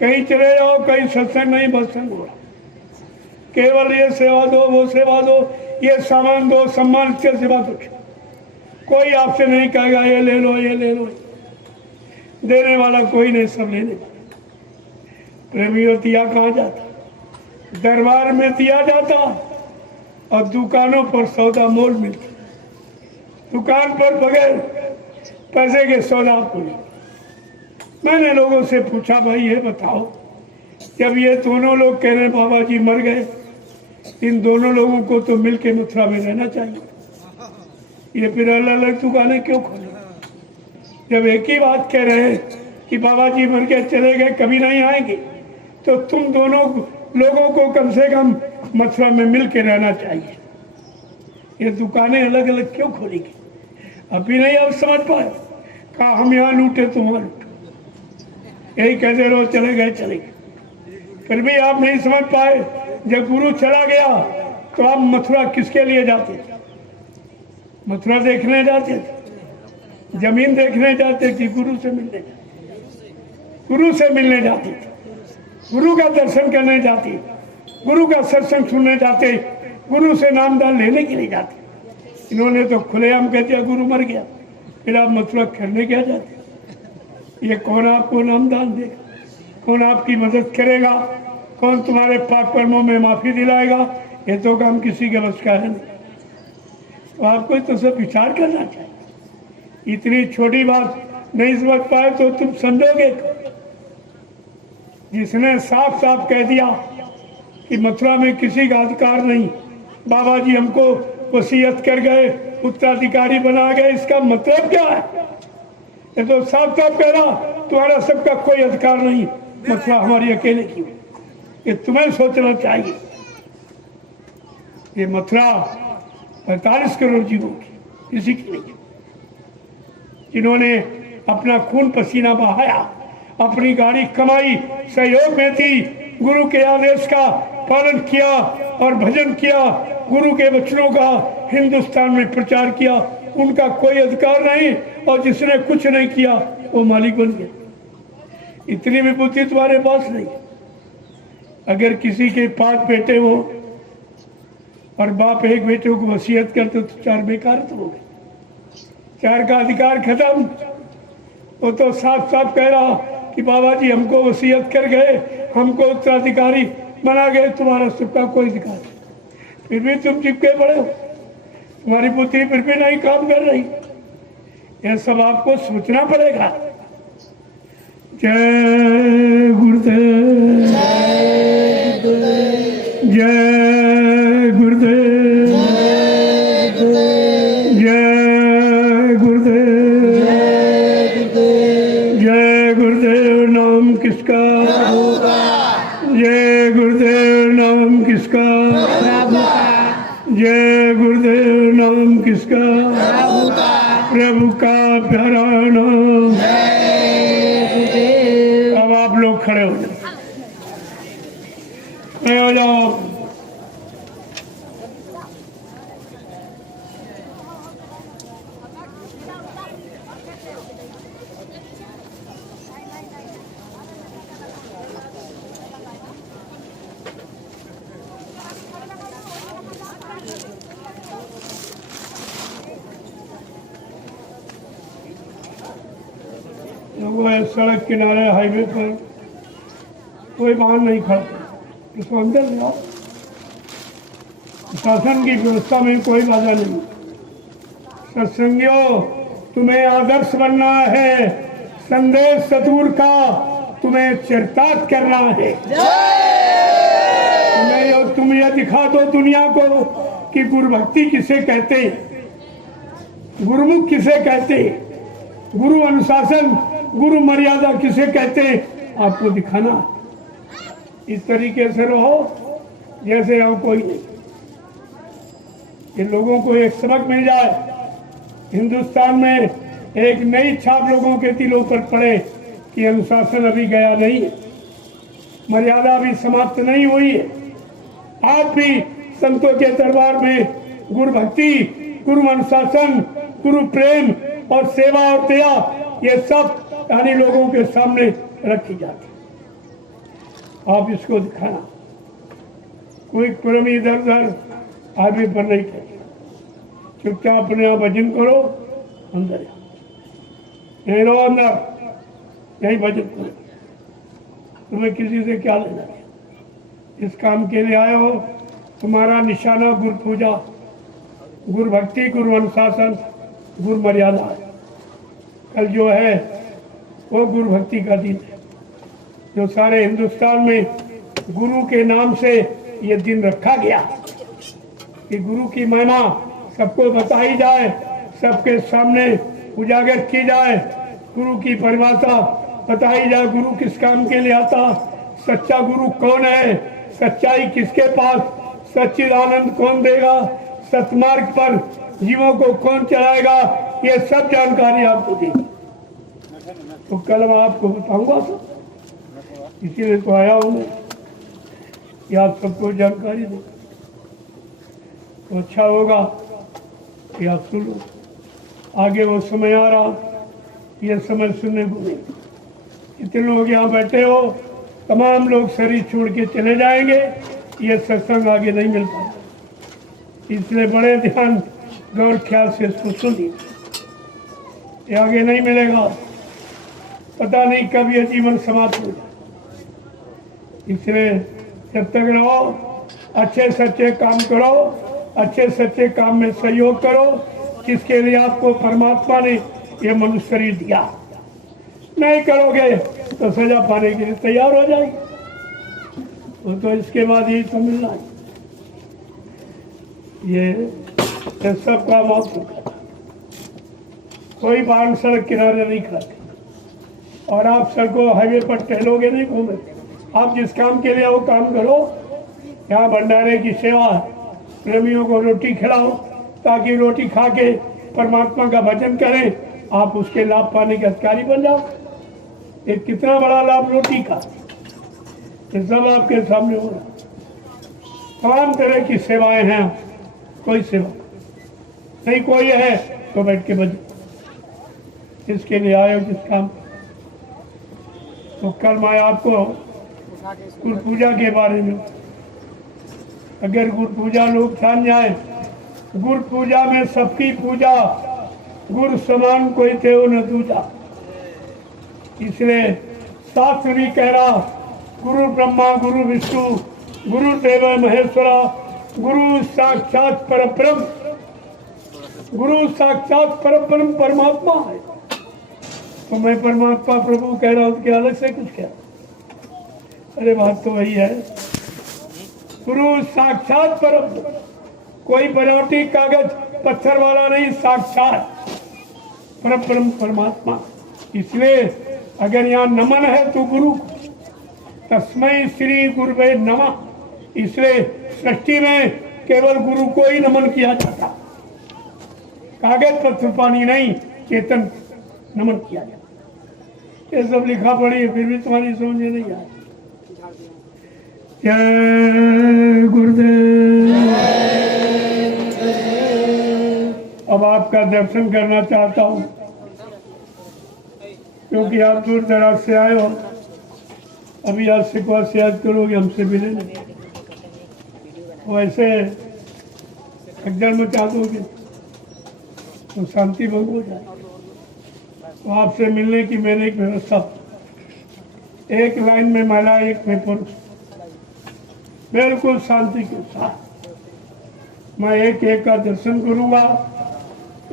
कहीं चले जाओ कहीं सत्संग नहीं, बत्संग हो रहा। केवल ये सेवा दो, वो सेवा दो, ये सामान दो, सम्मान से सेवा दो। कोई आपसे नहीं कहेगा ये ले लो, ये ले लो। देने वाला कोई नहीं, सब लेने वाला। प्रेमियों, दिया कहाँ जाता? दरबार में दिया जाता और दुकानों पर सौदा मोल मिलता। दुकान पर बगैर पैसे के सौदा आपको नहीं। मैंने लोगों से पूछा, भाई ये बताओ, जब ये दोनों लोग कह रहे बाबा जी मर गए, इन दोनों लोगों को तो मिलके मथुरा में रहना चाहिए, ये फिर अलग अलग दुकानें क्यों खोले? जब एक ही बात कह रहे हैं कि बाबा जी मर के चले गए, कभी नहीं आएंगे, तो तुम दोनों लोगों को कम से कम मथुरा में मिल के रहना चाहिए। ये दुकानें अलग अलग क्यों खोलेंगे? अभी नहीं आप समझ पाए। कहा हम यहाँ लूटे तुम वहाँ लूटो, यही कहते रहो, चले गए चले गए। फिर भी आप नहीं समझ पाए। जब गुरु चला गया तो आप मथुरा किसके लिए जाते थे? मथुरा देखने जाते थे, जमीन देखने जाते थे, गुरु से मिलने जाते, गुरु से मिलने जाते थे, गुरु का दर्शन करने जाते, गुरु का सत्संग सुनने जाते, गुरु से नामदान लेने के लिए जाते। इन्होंने तो खुलेआम कह दिया गुरु मर गया, फिर आप मथुरा करने क्या जाते? ये कौन आपको नामदान देगा? कौन आपकी मदद करेगा? कौन तुम्हारे पाप कर्मों में माफी दिलाएगा? ये तो काम किसी के बस का है नहीं। तो आपको तो सब विचार करना चाहिए। इतनी छोटी बात नहीं समझ पाए तो तुम समझोगे। जिसने साफ साफ कह दिया कि मथुरा में किसी का अधिकार नहीं, बाबा जी हमको वसीयत कर गए, उत्तराधिकारी बना गए, इसका मतलब क्या है? ये तो साफ साफ कह रहा तुम्हारा सबका कोई अधिकार नहीं, मथुरा हमारी अकेले की। ये तुम्हें सोचना चाहिए। ये मथुरा 45 करोड़ जीवों की, किसी की नहीं, जिन्होंने अपना खून पसीना बहाया, अपनी गाड़ी कमाई, सहयोग में थी, गुरु के आदेश का पालन किया और भजन किया, गुरु के वचनों का हिंदुस्तान में प्रचार किया। उनका कोई अधिकार नहीं, और जिसने कुछ नहीं किया वो मालिक बन गया। इतनी भी बुद्धि तुम्हारे पास नहीं। अगर किसी के 5 बेटे हो और बाप एक बेटे को वसीयत करते तो 4 बेकार तो हो गए, 4 का अधिकार खत्म। वो तो साफ साफ कह रहा कि बाबा जी हमको वसीयत कर गए, हमको उत्तराधिकारी बना गए, तुम्हारा सबका कोई अधिकार नहीं। फिर भी तुम चिपके पड़े हो, तुम्हारी बुद्धि फिर भी नहीं काम कर रही। यह सब आपको सोचना पड़ेगा। जय गुरुदेव, जय गुरुदेव, जय गुरुदेव, जय गुरुदेव। नाम किसका? जय गुरुदेव। नाम किसका? जय गुरुदेव। नाम किसका? प्रभु का प्यारा नाम। अब आप लोग खड़े हो जाओ, खड़े हो जाओ। लोगों सड़क किनारे हाईवे पर कोई वाहन नहीं खड़ा, उसको अंदर ले आओ। शासन की व्यवस्था में कोई बाधा नहीं। सत्संगियों, तुम्हें आदर्श बनना है, संदेश सतगुरु का तुम्हें चरितार्थ करना है। तुम यह दिखा दो दुनिया को कि गुरु भक्ति किसे कहते, गुरुमुख किसे कहते, गुरु अनुशासन, गुरु मर्यादा किसे कहते, आपको दिखाना। इस तरीके से रहो जैसे और कोई नहीं। ये लोगों को एक सबक मिल जाए, हिंदुस्तान में एक नई छाप लोगों के दिलों पर पड़े कि अनुशासन अभी गया नहीं है, मर्यादा अभी समाप्त नहीं हुई है। आप भी संतों के दरबार में गुरु भक्ति, गुरु अनुशासन, गुरु प्रेम और सेवा और दया, ये सब यानी लोगों के सामने रखी जाती है। आप इसको दिखाना, कोई क्रम इधर उधर आगे पर नहीं चाहिए। चुपचाप अपने आप भजन करो, अंदर नहीं रहो, अंदर यही भजन करो। तुम्हें किसी से क्या लेना है? इस काम के लिए आए हो, तुम्हारा निशाना गुरु पूजा, गुरु भक्ति, गुरु अनुशासन, गुरु मर्यादा है। कल जो है वो गुरु भक्ति का दिन है, जो सारे हिंदुस्तान में गुरु के नाम से ये दिन रखा गया कि गुरु की महिमा सबको बताई जाए, सबके सामने उजागर की जाए, गुरु की परिभाषा बताई जाए। गुरु किस काम के लिए आता, सच्चा गुरु कौन है, सच्चाई किसके पास, सच्चिदानंद कौन देगा, सतमार्ग पर जीवों को कौन चलाएगा, ये सब जानकारी आपको दी। तो कल मैं आपको बताऊंगा सब, इसीलिए तो आया हूँ मैं कि आप सबको जानकारी दो। तो अच्छा होगा कि आप सुनो। आगे वो समय आ रहा, ये समय सुनने को नहीं। जितने लोग यहाँ बैठे हो, तमाम लोग शरीर छोड़ के चले जाएंगे, ये सत्संग आगे नहीं मिल पाता। इसलिए बड़े ध्यान गौर ख्याल से सुनिए, ये आगे नहीं मिलेगा। पता नहीं कब ये जीवन समाप्त हो जाए। इसलिए जब तक रहो, अच्छे सच्चे काम करो, अच्छे सच्चे काम में सहयोग करो, जिसके लिए आपको परमात्मा ने ये मनुष्य शरीर दिया। नहीं करोगे तो सजा पाने के लिए तैयार हो जाएगी। वो तो इसके बाद यही तो मिलना है। ये सब काम आप कोई बाहर सड़क किनारे नहीं खाते, और आप सड़कों हाईवे पर टहलोगे नहीं, घूमे। आप जिस काम के लिए वो काम करो। यहाँ भंडारे की सेवा, प्रेमियों को रोटी खिलाओ, ताकि रोटी खा के परमात्मा का भजन करें, आप उसके लाभ पाने के अधिकारी बन जाओ। ये कितना बड़ा लाभ रोटी का, ये सब आपके सामने हो रहा। तमाम तरह की सेवाएं हैं, कोई सेवा नहीं, कोई है तो बैठ के भजन। इसके लिए आए हो जिस काम। तो कल मैं आपको गुरु पूजा के बारे में, अगर गुरु पूजा लोग जान जाए, गुरु पूजा में सबकी पूजा, गुरु समान कोई थे न दूजा। इसलिए शास्त्र भी कह रहा, गुरु ब्रह्मा गुरु विष्णु गुरु देव महेश्वरा, गुरु साक्षात परब्रह्म, गुरु साक्षात परब्रह्म परमात्मा है। तो मैं परमात्मा प्रभु कह रहा हूँ कि अलग से कुछ क्या? अरे बात तो वही है, गुरु साक्षात परब्रह्म, कोई बनावटी कागज पत्थर वाला नहीं, साक्षात परब्रह्म परमात्मा। इसलिए अगर यहाँ नमन है तो गुरु, तस्मै श्री गुरुवे नमः। इसलिए सृष्टि में केवल गुरु को ही नमन किया जाता, कागज पत्थर पानी नहीं, चेतन नमन किया जाता। ये सब लिखा पड़ी, फिर भी तुम्हारी समझ में नहीं आया। जय गुरुदेव। अब आपका दर्शन करना चाहता हूँ, क्योंकि आप दूर दराज से आए हो। अभी आप शिकवा से याद करोगे, हमसे मिले नहीं, वैसे अगजड़ मचा दोगे तो शांति भंग हो जाए। तो आपसे मिलने की मैंने एक व्यवस्था, एक लाइन में महिला, एक में पुरुष, बिल्कुल शांति के साथ मैं एक एक का दर्शन करूंगा,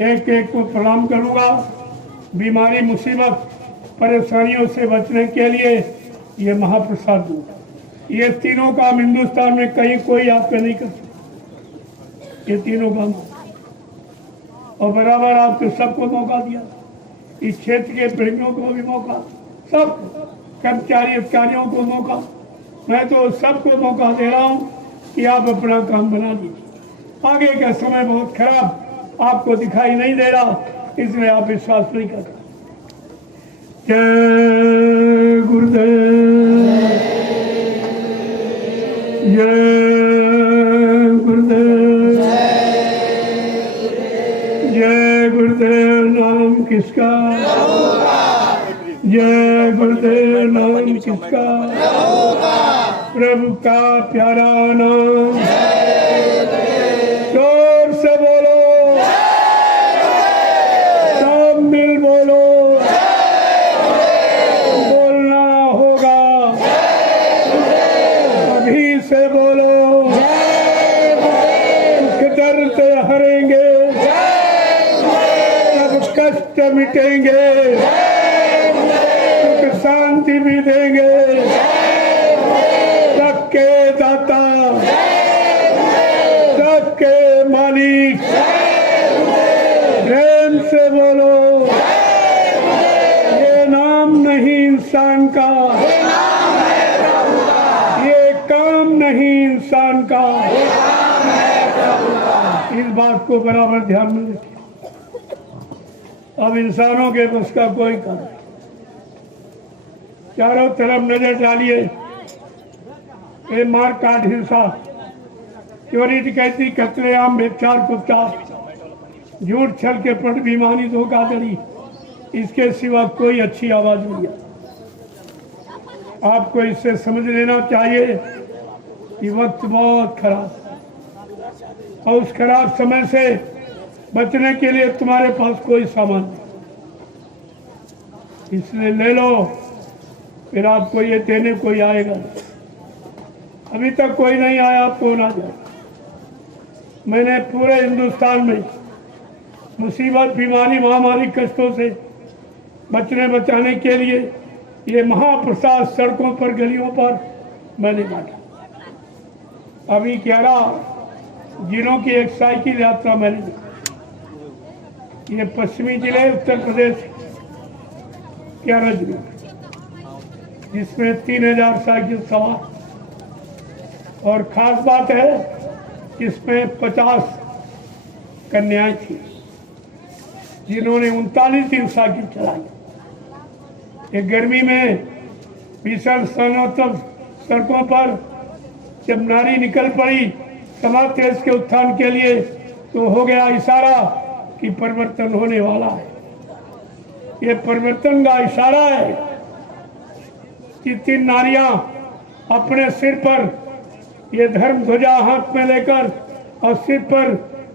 एक एक को प्रणाम करूंगा। बीमारी मुसीबत परेशानियों से बचने के लिए ये महाप्रसाद दूंगा। ये तीनों काम हिंदुस्तान में कहीं कोई आप पे नहीं कर सकता, ये तीनों काम। और बराबर आपको सबको मौका दिया, इस क्षेत्र के प्रेमियों को भी मौका, सब कर्मचारी अधिकारियों को मौका। मैं तो सबको मौका दे रहा हूँ कि आप अपना काम बना लीजिए। आगे का समय बहुत खराब आपको दिखाई नहीं दे रहा, इसलिए आप विश्वास नहीं कर रहे। जय गुरुदेव, जय गुरुदेव, जय गुरुदेव। नाम किसका? जय गुरुदेव। नाम किसका? प्रभु का प्यारा नाम। जोर से बोलो, सब मिल बोलो, बोलना होगा, अभी से बोलो। दुख दर्द से हरेंगे, सब कष्ट मिटेंगे, सुख शांति भी देंगे। सबके दाता, सबके मालिक, प्रेम से बोलो। ये नाम नहीं इंसान का, ये काम नहीं इंसान का। इस बात को बराबर ध्यान में रखिए। अब इंसानों के बस का कोई काम नहीं। चारों तरफ नजर डालिए, ये मार काट, हिंसा, चोरी डकैती, कत्लेआम, व्यभिचार, कुत्ता, झूठ छल के पट, बेईमानी, धोखाधड़ी, इसके सिवा कोई अच्छी आवाज नहीं है। आपको इससे समझ लेना चाहिए कि वक्त बहुत खराब है और उस खराब समय से बचने के लिए तुम्हारे पास कोई सामान नहीं, इसलिए ले लो, फिर आपको ये देने कोई आएगा। अभी तक कोई नहीं आया, आपको ना जाए। मैंने पूरे हिंदुस्तान में मुसीबत, बीमारी, महामारी, कष्टों से बचने बचाने के लिए ये महाप्रसाद सड़कों पर, गलियों पर मैंने बांटा। अभी 11 जिलों की एक साइकिल यात्रा मैंने की। ये पश्चिमी जिले उत्तर प्रदेश 11 जिले, जिसमें 3000 साइकिल सवार, और खास बात है इसमें 50 कन्याएं थी जिन्होंने 39 दिन साइकिल चलाई। एक गर्मी में भीषण सनोत्तम सड़कों पर जब नारी निकल पड़ी समाज देश के उत्थान के लिए, तो हो गया इशारा कि परिवर्तन होने वाला है। ये परिवर्तन का इशारा है कि 3 नारियां अपने सिर पर ये धर्म ध्वजा हाथ में लेकर और सिर पर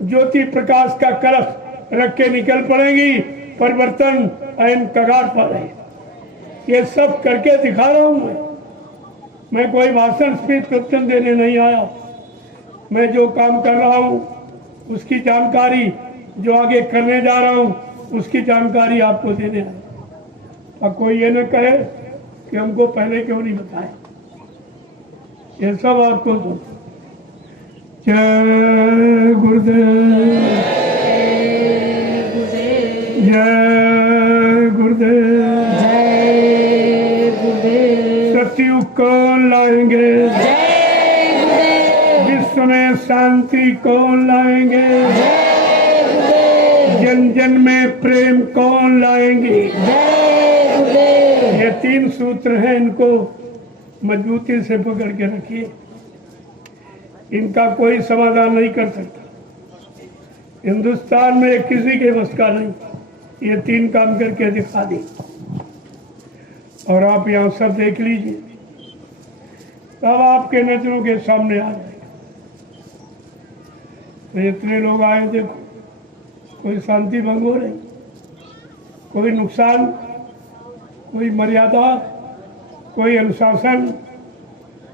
ज्योति प्रकाश का कलश रख के निकल पड़ेंगी। परिवर्तन ऐन कगार पर है। ये सब करके दिखा रहा हूं। मैं कोई भाषण, स्पीच, प्रवचन देने नहीं आया। मैं जो काम कर रहा हूं उसकी जानकारी, जो आगे करने जा रहा हूं उसकी जानकारी आपको देने आया। और कोई ये न कहे कि हमको पहले क्यों नहीं बताया। ये सब आपको दो। जय गुरुदेव, जय गुरुदेव, जय गुरुदेव। सतयुग कौन लाएंगे? विश्व में शांति कौन लाएंगे? जन जन में प्रेम कौन लाएंगे? ये 3 सूत्र हैं, इनको मजबूती से पकड़ के रखिए। इनका कोई समाधान नहीं कर सकता। हिंदुस्तान में किसी के बस का नहीं। ये 3 काम करके दिखा दी और आप यहाँ सब देख लीजिए, तब आपके नजरों के सामने आ जाएगा। तो इतने लोग आए, देखो, कोई शांति भंग हो रही, कोई नुकसान, कोई मर्यादा, कोई अनुशासन,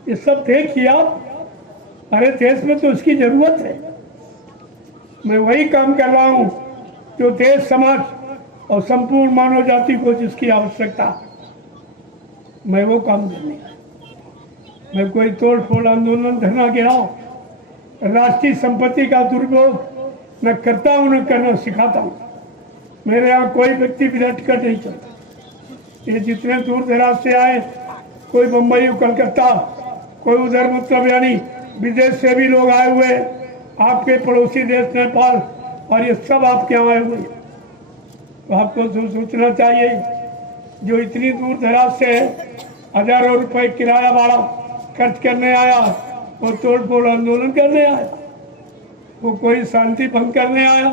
ये सब देखिए आप। अरे देश में तो उसकी जरूरत है। मैं वही काम कर रहा हूँ जो देश, समाज और संपूर्ण मानव जाति को जिसकी आवश्यकता, मैं वो काम करने। मैं कोई तोड़ फोड़, आंदोलन, धरना गिराओ, राष्ट्रीय संपत्ति का दुरुपयोग न करता हूँ न करना सिखाता हूँ। मेरे यहाँ कोई व्यक्ति विराट कर नहीं चलता। ये जितने दूर दराज से आए, कोई बम्बई, कलकत्ता, कोई उधर, मतलब यानी विदेश से भी लोग आए हुए, आपके पड़ोसी देश नेपाल, और ये सब आपके यहाँ आए हुए। तो आपको सोचना चाहिए जो इतनी दूर दराज से हजारों रुपए किराया भाड़ा खर्च करने आया, वो तोड़ फोड़ आंदोलन करने आया, वो कोई शांति भंग करने आया,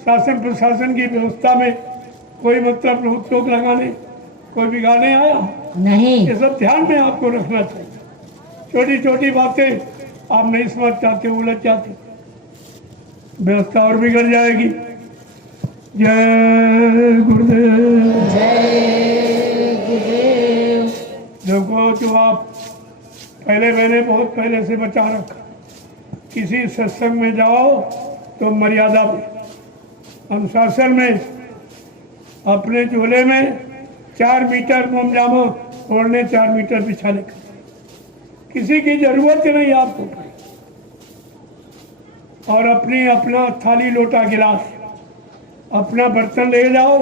शासन प्रशासन की व्यवस्था में कोई मतलब रोक टोक लगाने, कोई बिगाड़ने आया नहीं। ये सब ध्यान में आपको रखना चाहिए। छोटी छोटी बातें आप नहीं समझ चाहते, उलझ जाते, व्यवस्था और बिगड़ जाएगी। जय गुरुदेव। जय गुरुदेव। देखो, जो आप पहले मैंने बहुत पहले से बचा रखा, किसी सत्संग में जाओ तो मर्यादा में, अनुशासन में, अपने झोले में 4 मीटर मोमजामा ओढ़ने, 4 मीटर बिछाने का, किसी की जरूरत नहीं आपको। और अपना थाली लोटा गिलास, अपना बर्तन ले जाओ।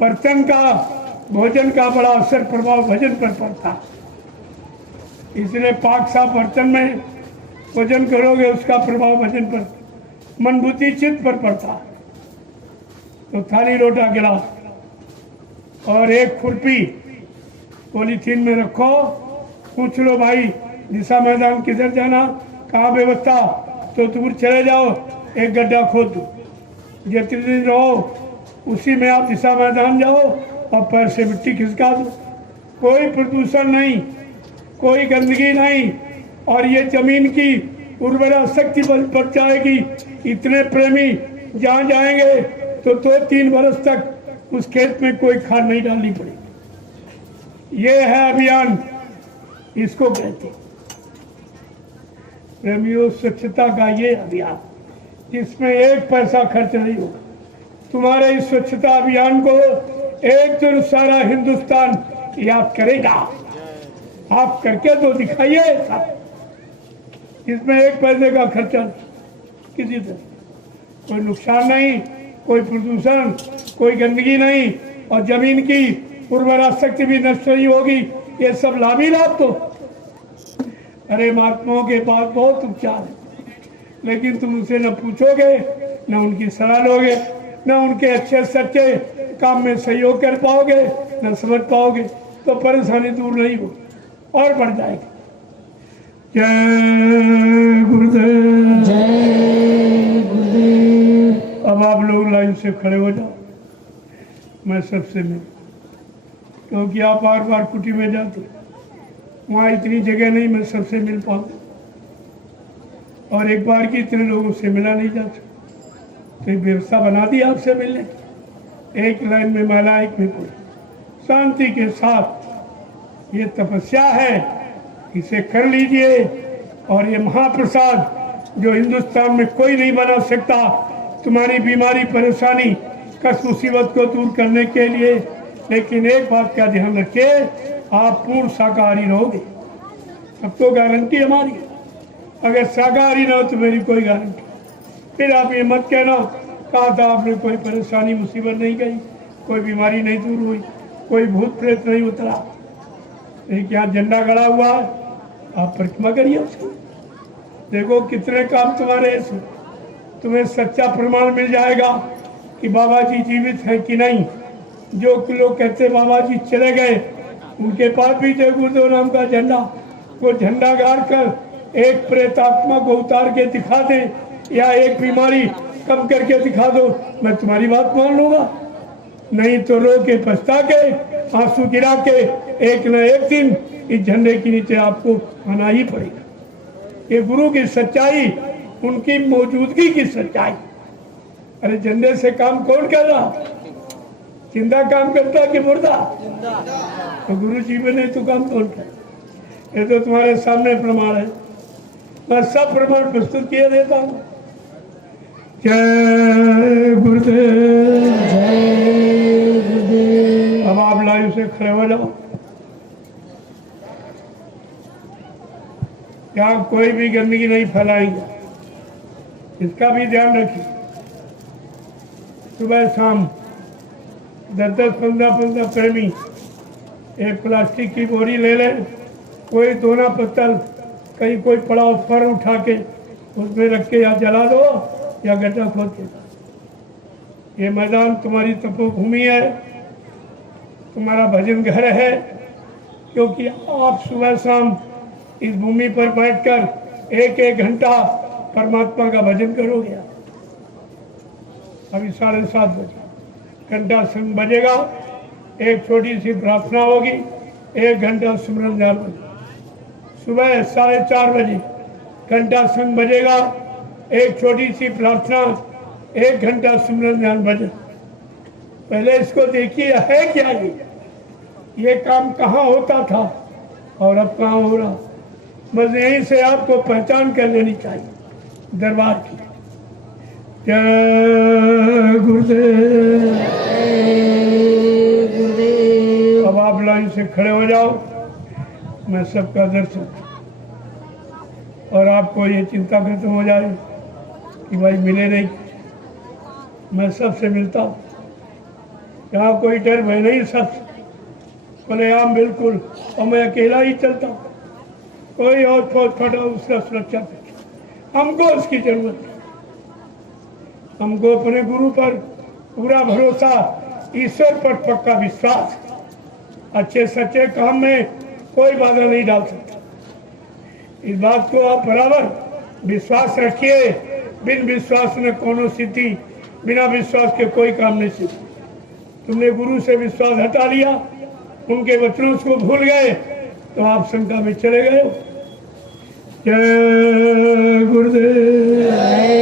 बर्तन का, भोजन का बड़ा असर प्रभाव भजन पर पड़ता है, इसलिए पाक साफ बर्तन में भोजन करोगे, उसका प्रभाव भजन पर, मन बुद्धि चित्त पर पड़ता है। तो थाली लोटा गिलास और एक खुरपी पॉलीथीन में रखो। पूछ लो भाई दिशा मैदान किधर जाना, कहाँ व्यवस्था, तो दूर चले जाओ, एक गड्ढा खोद दो, जितने दिन रहो उसी में आप दिशा मैदान जाओ और पैर से मिट्टी खिसका दो। कोई प्रदूषण नहीं, कोई गंदगी नहीं, और ये जमीन की उर्वरा शक्ति बढ़ जाएगी। इतने प्रेमी जहाँ जाएंगे तो 2-3 वर्ष तक उस खेत में कोई खाद नहीं डालनी पड़ेगी। ये है अभियान, इसको कहते हैं प्रेमियों स्वच्छता का ये अभियान, जिसमें 1 पैसा खर्च नहीं होगा। तुम्हारे इस स्वच्छता अभियान को एक दिन सारा हिंदुस्तान याद करेगा। आप करके तो दिखाइए सब, इसमें 1 पैसे का खर्चा किसी तरह, कोई नुकसान नहीं, कोई प्रदूषण, कोई गंदगी नहीं, और जमीन की उर्वरा शक्ति भी नष्ट नहीं होगी। ये सब लाभ ही लाभ। तो अरे महात्माओं के पास बहुत उपचार है, लेकिन तुम उनसे न पूछोगे, न उनकी सलाह लोगे, न उनके अच्छे सच्चे काम में सहयोग कर पाओगे, न समझ पाओगे, तो परेशानी दूर नहीं होगी और बढ़ जाएगी। जय गुरुदेव। जय गुरुदेव। अब आप लोग लाइन से खड़े हो जाओ, मैं सबसे मिलूं, क्योंकि आप बार बार कुटी में जाते, वहाँ इतनी जगह नहीं मैं सबसे मिल पाऊँ, और एक बार की इतने लोगों से मिला नहीं जाता, तो व्यवस्था बना दी आपसे मिलने की। एक लाइन में महिला, एक में पुरुष, शांति के साथ। ये तपस्या है, इसे कर लीजिए। और ये महाप्रसाद जो हिंदुस्तान में कोई नहीं बना सकता, तुम्हारी बीमारी, परेशानी, कष्ट, मुसीबत को दूर करने के लिए। लेकिन एक बात का ध्यान रखिए, आप पूर्ण शाकाहारी रहोगे, अब तो गारंटी हमारी है। अगर शाकाहारी ना हो तो मेरी कोई गारंटी। फिर आप ये मत कहना कहा था आपने, कोई परेशानी मुसीबत नहीं गई, कोई बीमारी नहीं दूर हुई, कोई भूत प्रेत नहीं उतरा। एक यहाँ झंडा गड़ा हुआ है, आप परिक्रमा करिए उसकी, देखो कितने काम तुम्हारे ऐसे, तुम्हें सच्चा प्रमाण मिल जाएगा कि बाबा जी जीवित हैं कि नहीं। जो लोग कहते बाबा जी चले गए, उनके पास भी जय गुरुदेव नाम का झंडा, वो झंडा गाड़ कर एक प्रेतात्मा को उतार के दिखा दे, या एक बीमारी कम करके दिखा दो, मैं तुम्हारी बात मान लूंगा। नहीं तो रो के पछता के, आंसू गिरा के, एक न एक दिन इस झंडे के नीचे आपको आना ही पड़ेगा। ये गुरु की सच्चाई, उनकी मौजूदगी की सच्चाई। अरे झंडे से काम कौन कर रहा, जिंदा काम करता कि मुर्दा? तो गुरु जी में नहीं तो काम कौन कर? ये तो तुम्हारे सामने प्रमाण है, मैं सब प्रमाण प्रस्तुत किए देता हूँ। जय गुरुदेव। जय गुरुदेव। अब आप लाइन से खड़े हो जाओ। यहाँ कोई भी गंदगी नहीं फैलाएंगे, इसका भी ध्यान रखिए। सुबह शाम 10-10, 15-15 प्रेमी एक प्लास्टिक की बोरी ले ले, कोई दोना पत्तल कहीं कोई पड़ा फर उठा के उसमें रख के या जला दो या गड्ढा खोद के। ये मैदान तुम्हारी तपोभूमि है, तुम्हारा भजन घर है, क्योंकि आप सुबह शाम इस भूमि पर बैठकर एक एक घंटा परमात्मा का भजन करोगे। अभी 7:30 बजे घंटा संग बजेगा, एक छोटी सी प्रार्थना होगी, 1 घंटा सुमरन ध्यान बजेगा। सुबह 4:30 बजे घंटा संग बजेगा, एक छोटी सी प्रार्थना, 1 घंटा सुमरन ध्यान भजन। पहले इसको देखिए है क्या ये काम कहाँ होता था और अब कहाँ हो रहा। बस यहीं से आपको पहचान कर लेनी चाहिए दरबार की। जय गुरुदेव। गुरुदेव। अब आप लाइन से खड़े हो जाओ, मैं सबका दर्शन, और आपको ये चिंता खत्म हो जाए कि भाई मिले नहीं। मैं सबसे मिलता हूँ, यहाँ कोई डर भय नहीं, सब खुलेआम बिल्कुल, और मैं अकेला ही चलता हूँ। कोई और फौज फटा उसका सुरक्षा कर, हमको उसकी जरूरत है। हमको अपने गुरु पर पूरा भरोसा, ईश्वर पर पक्का विश्वास। अच्छे सच्चे काम में कोई बाधा नहीं डाल सकता। इस बात को आप बराबर विश्वास रखिए। बिन विश्वास न कोनो सिद्धि, बिना विश्वास के कोई काम नहीं सिद्धि। तुमने गुरु से विश्वास हटा लिया, उनके वचनों को भूल गए, तो आप शंका में चले गए। जय गुरुदेव।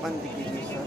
बंद कीजिए सर।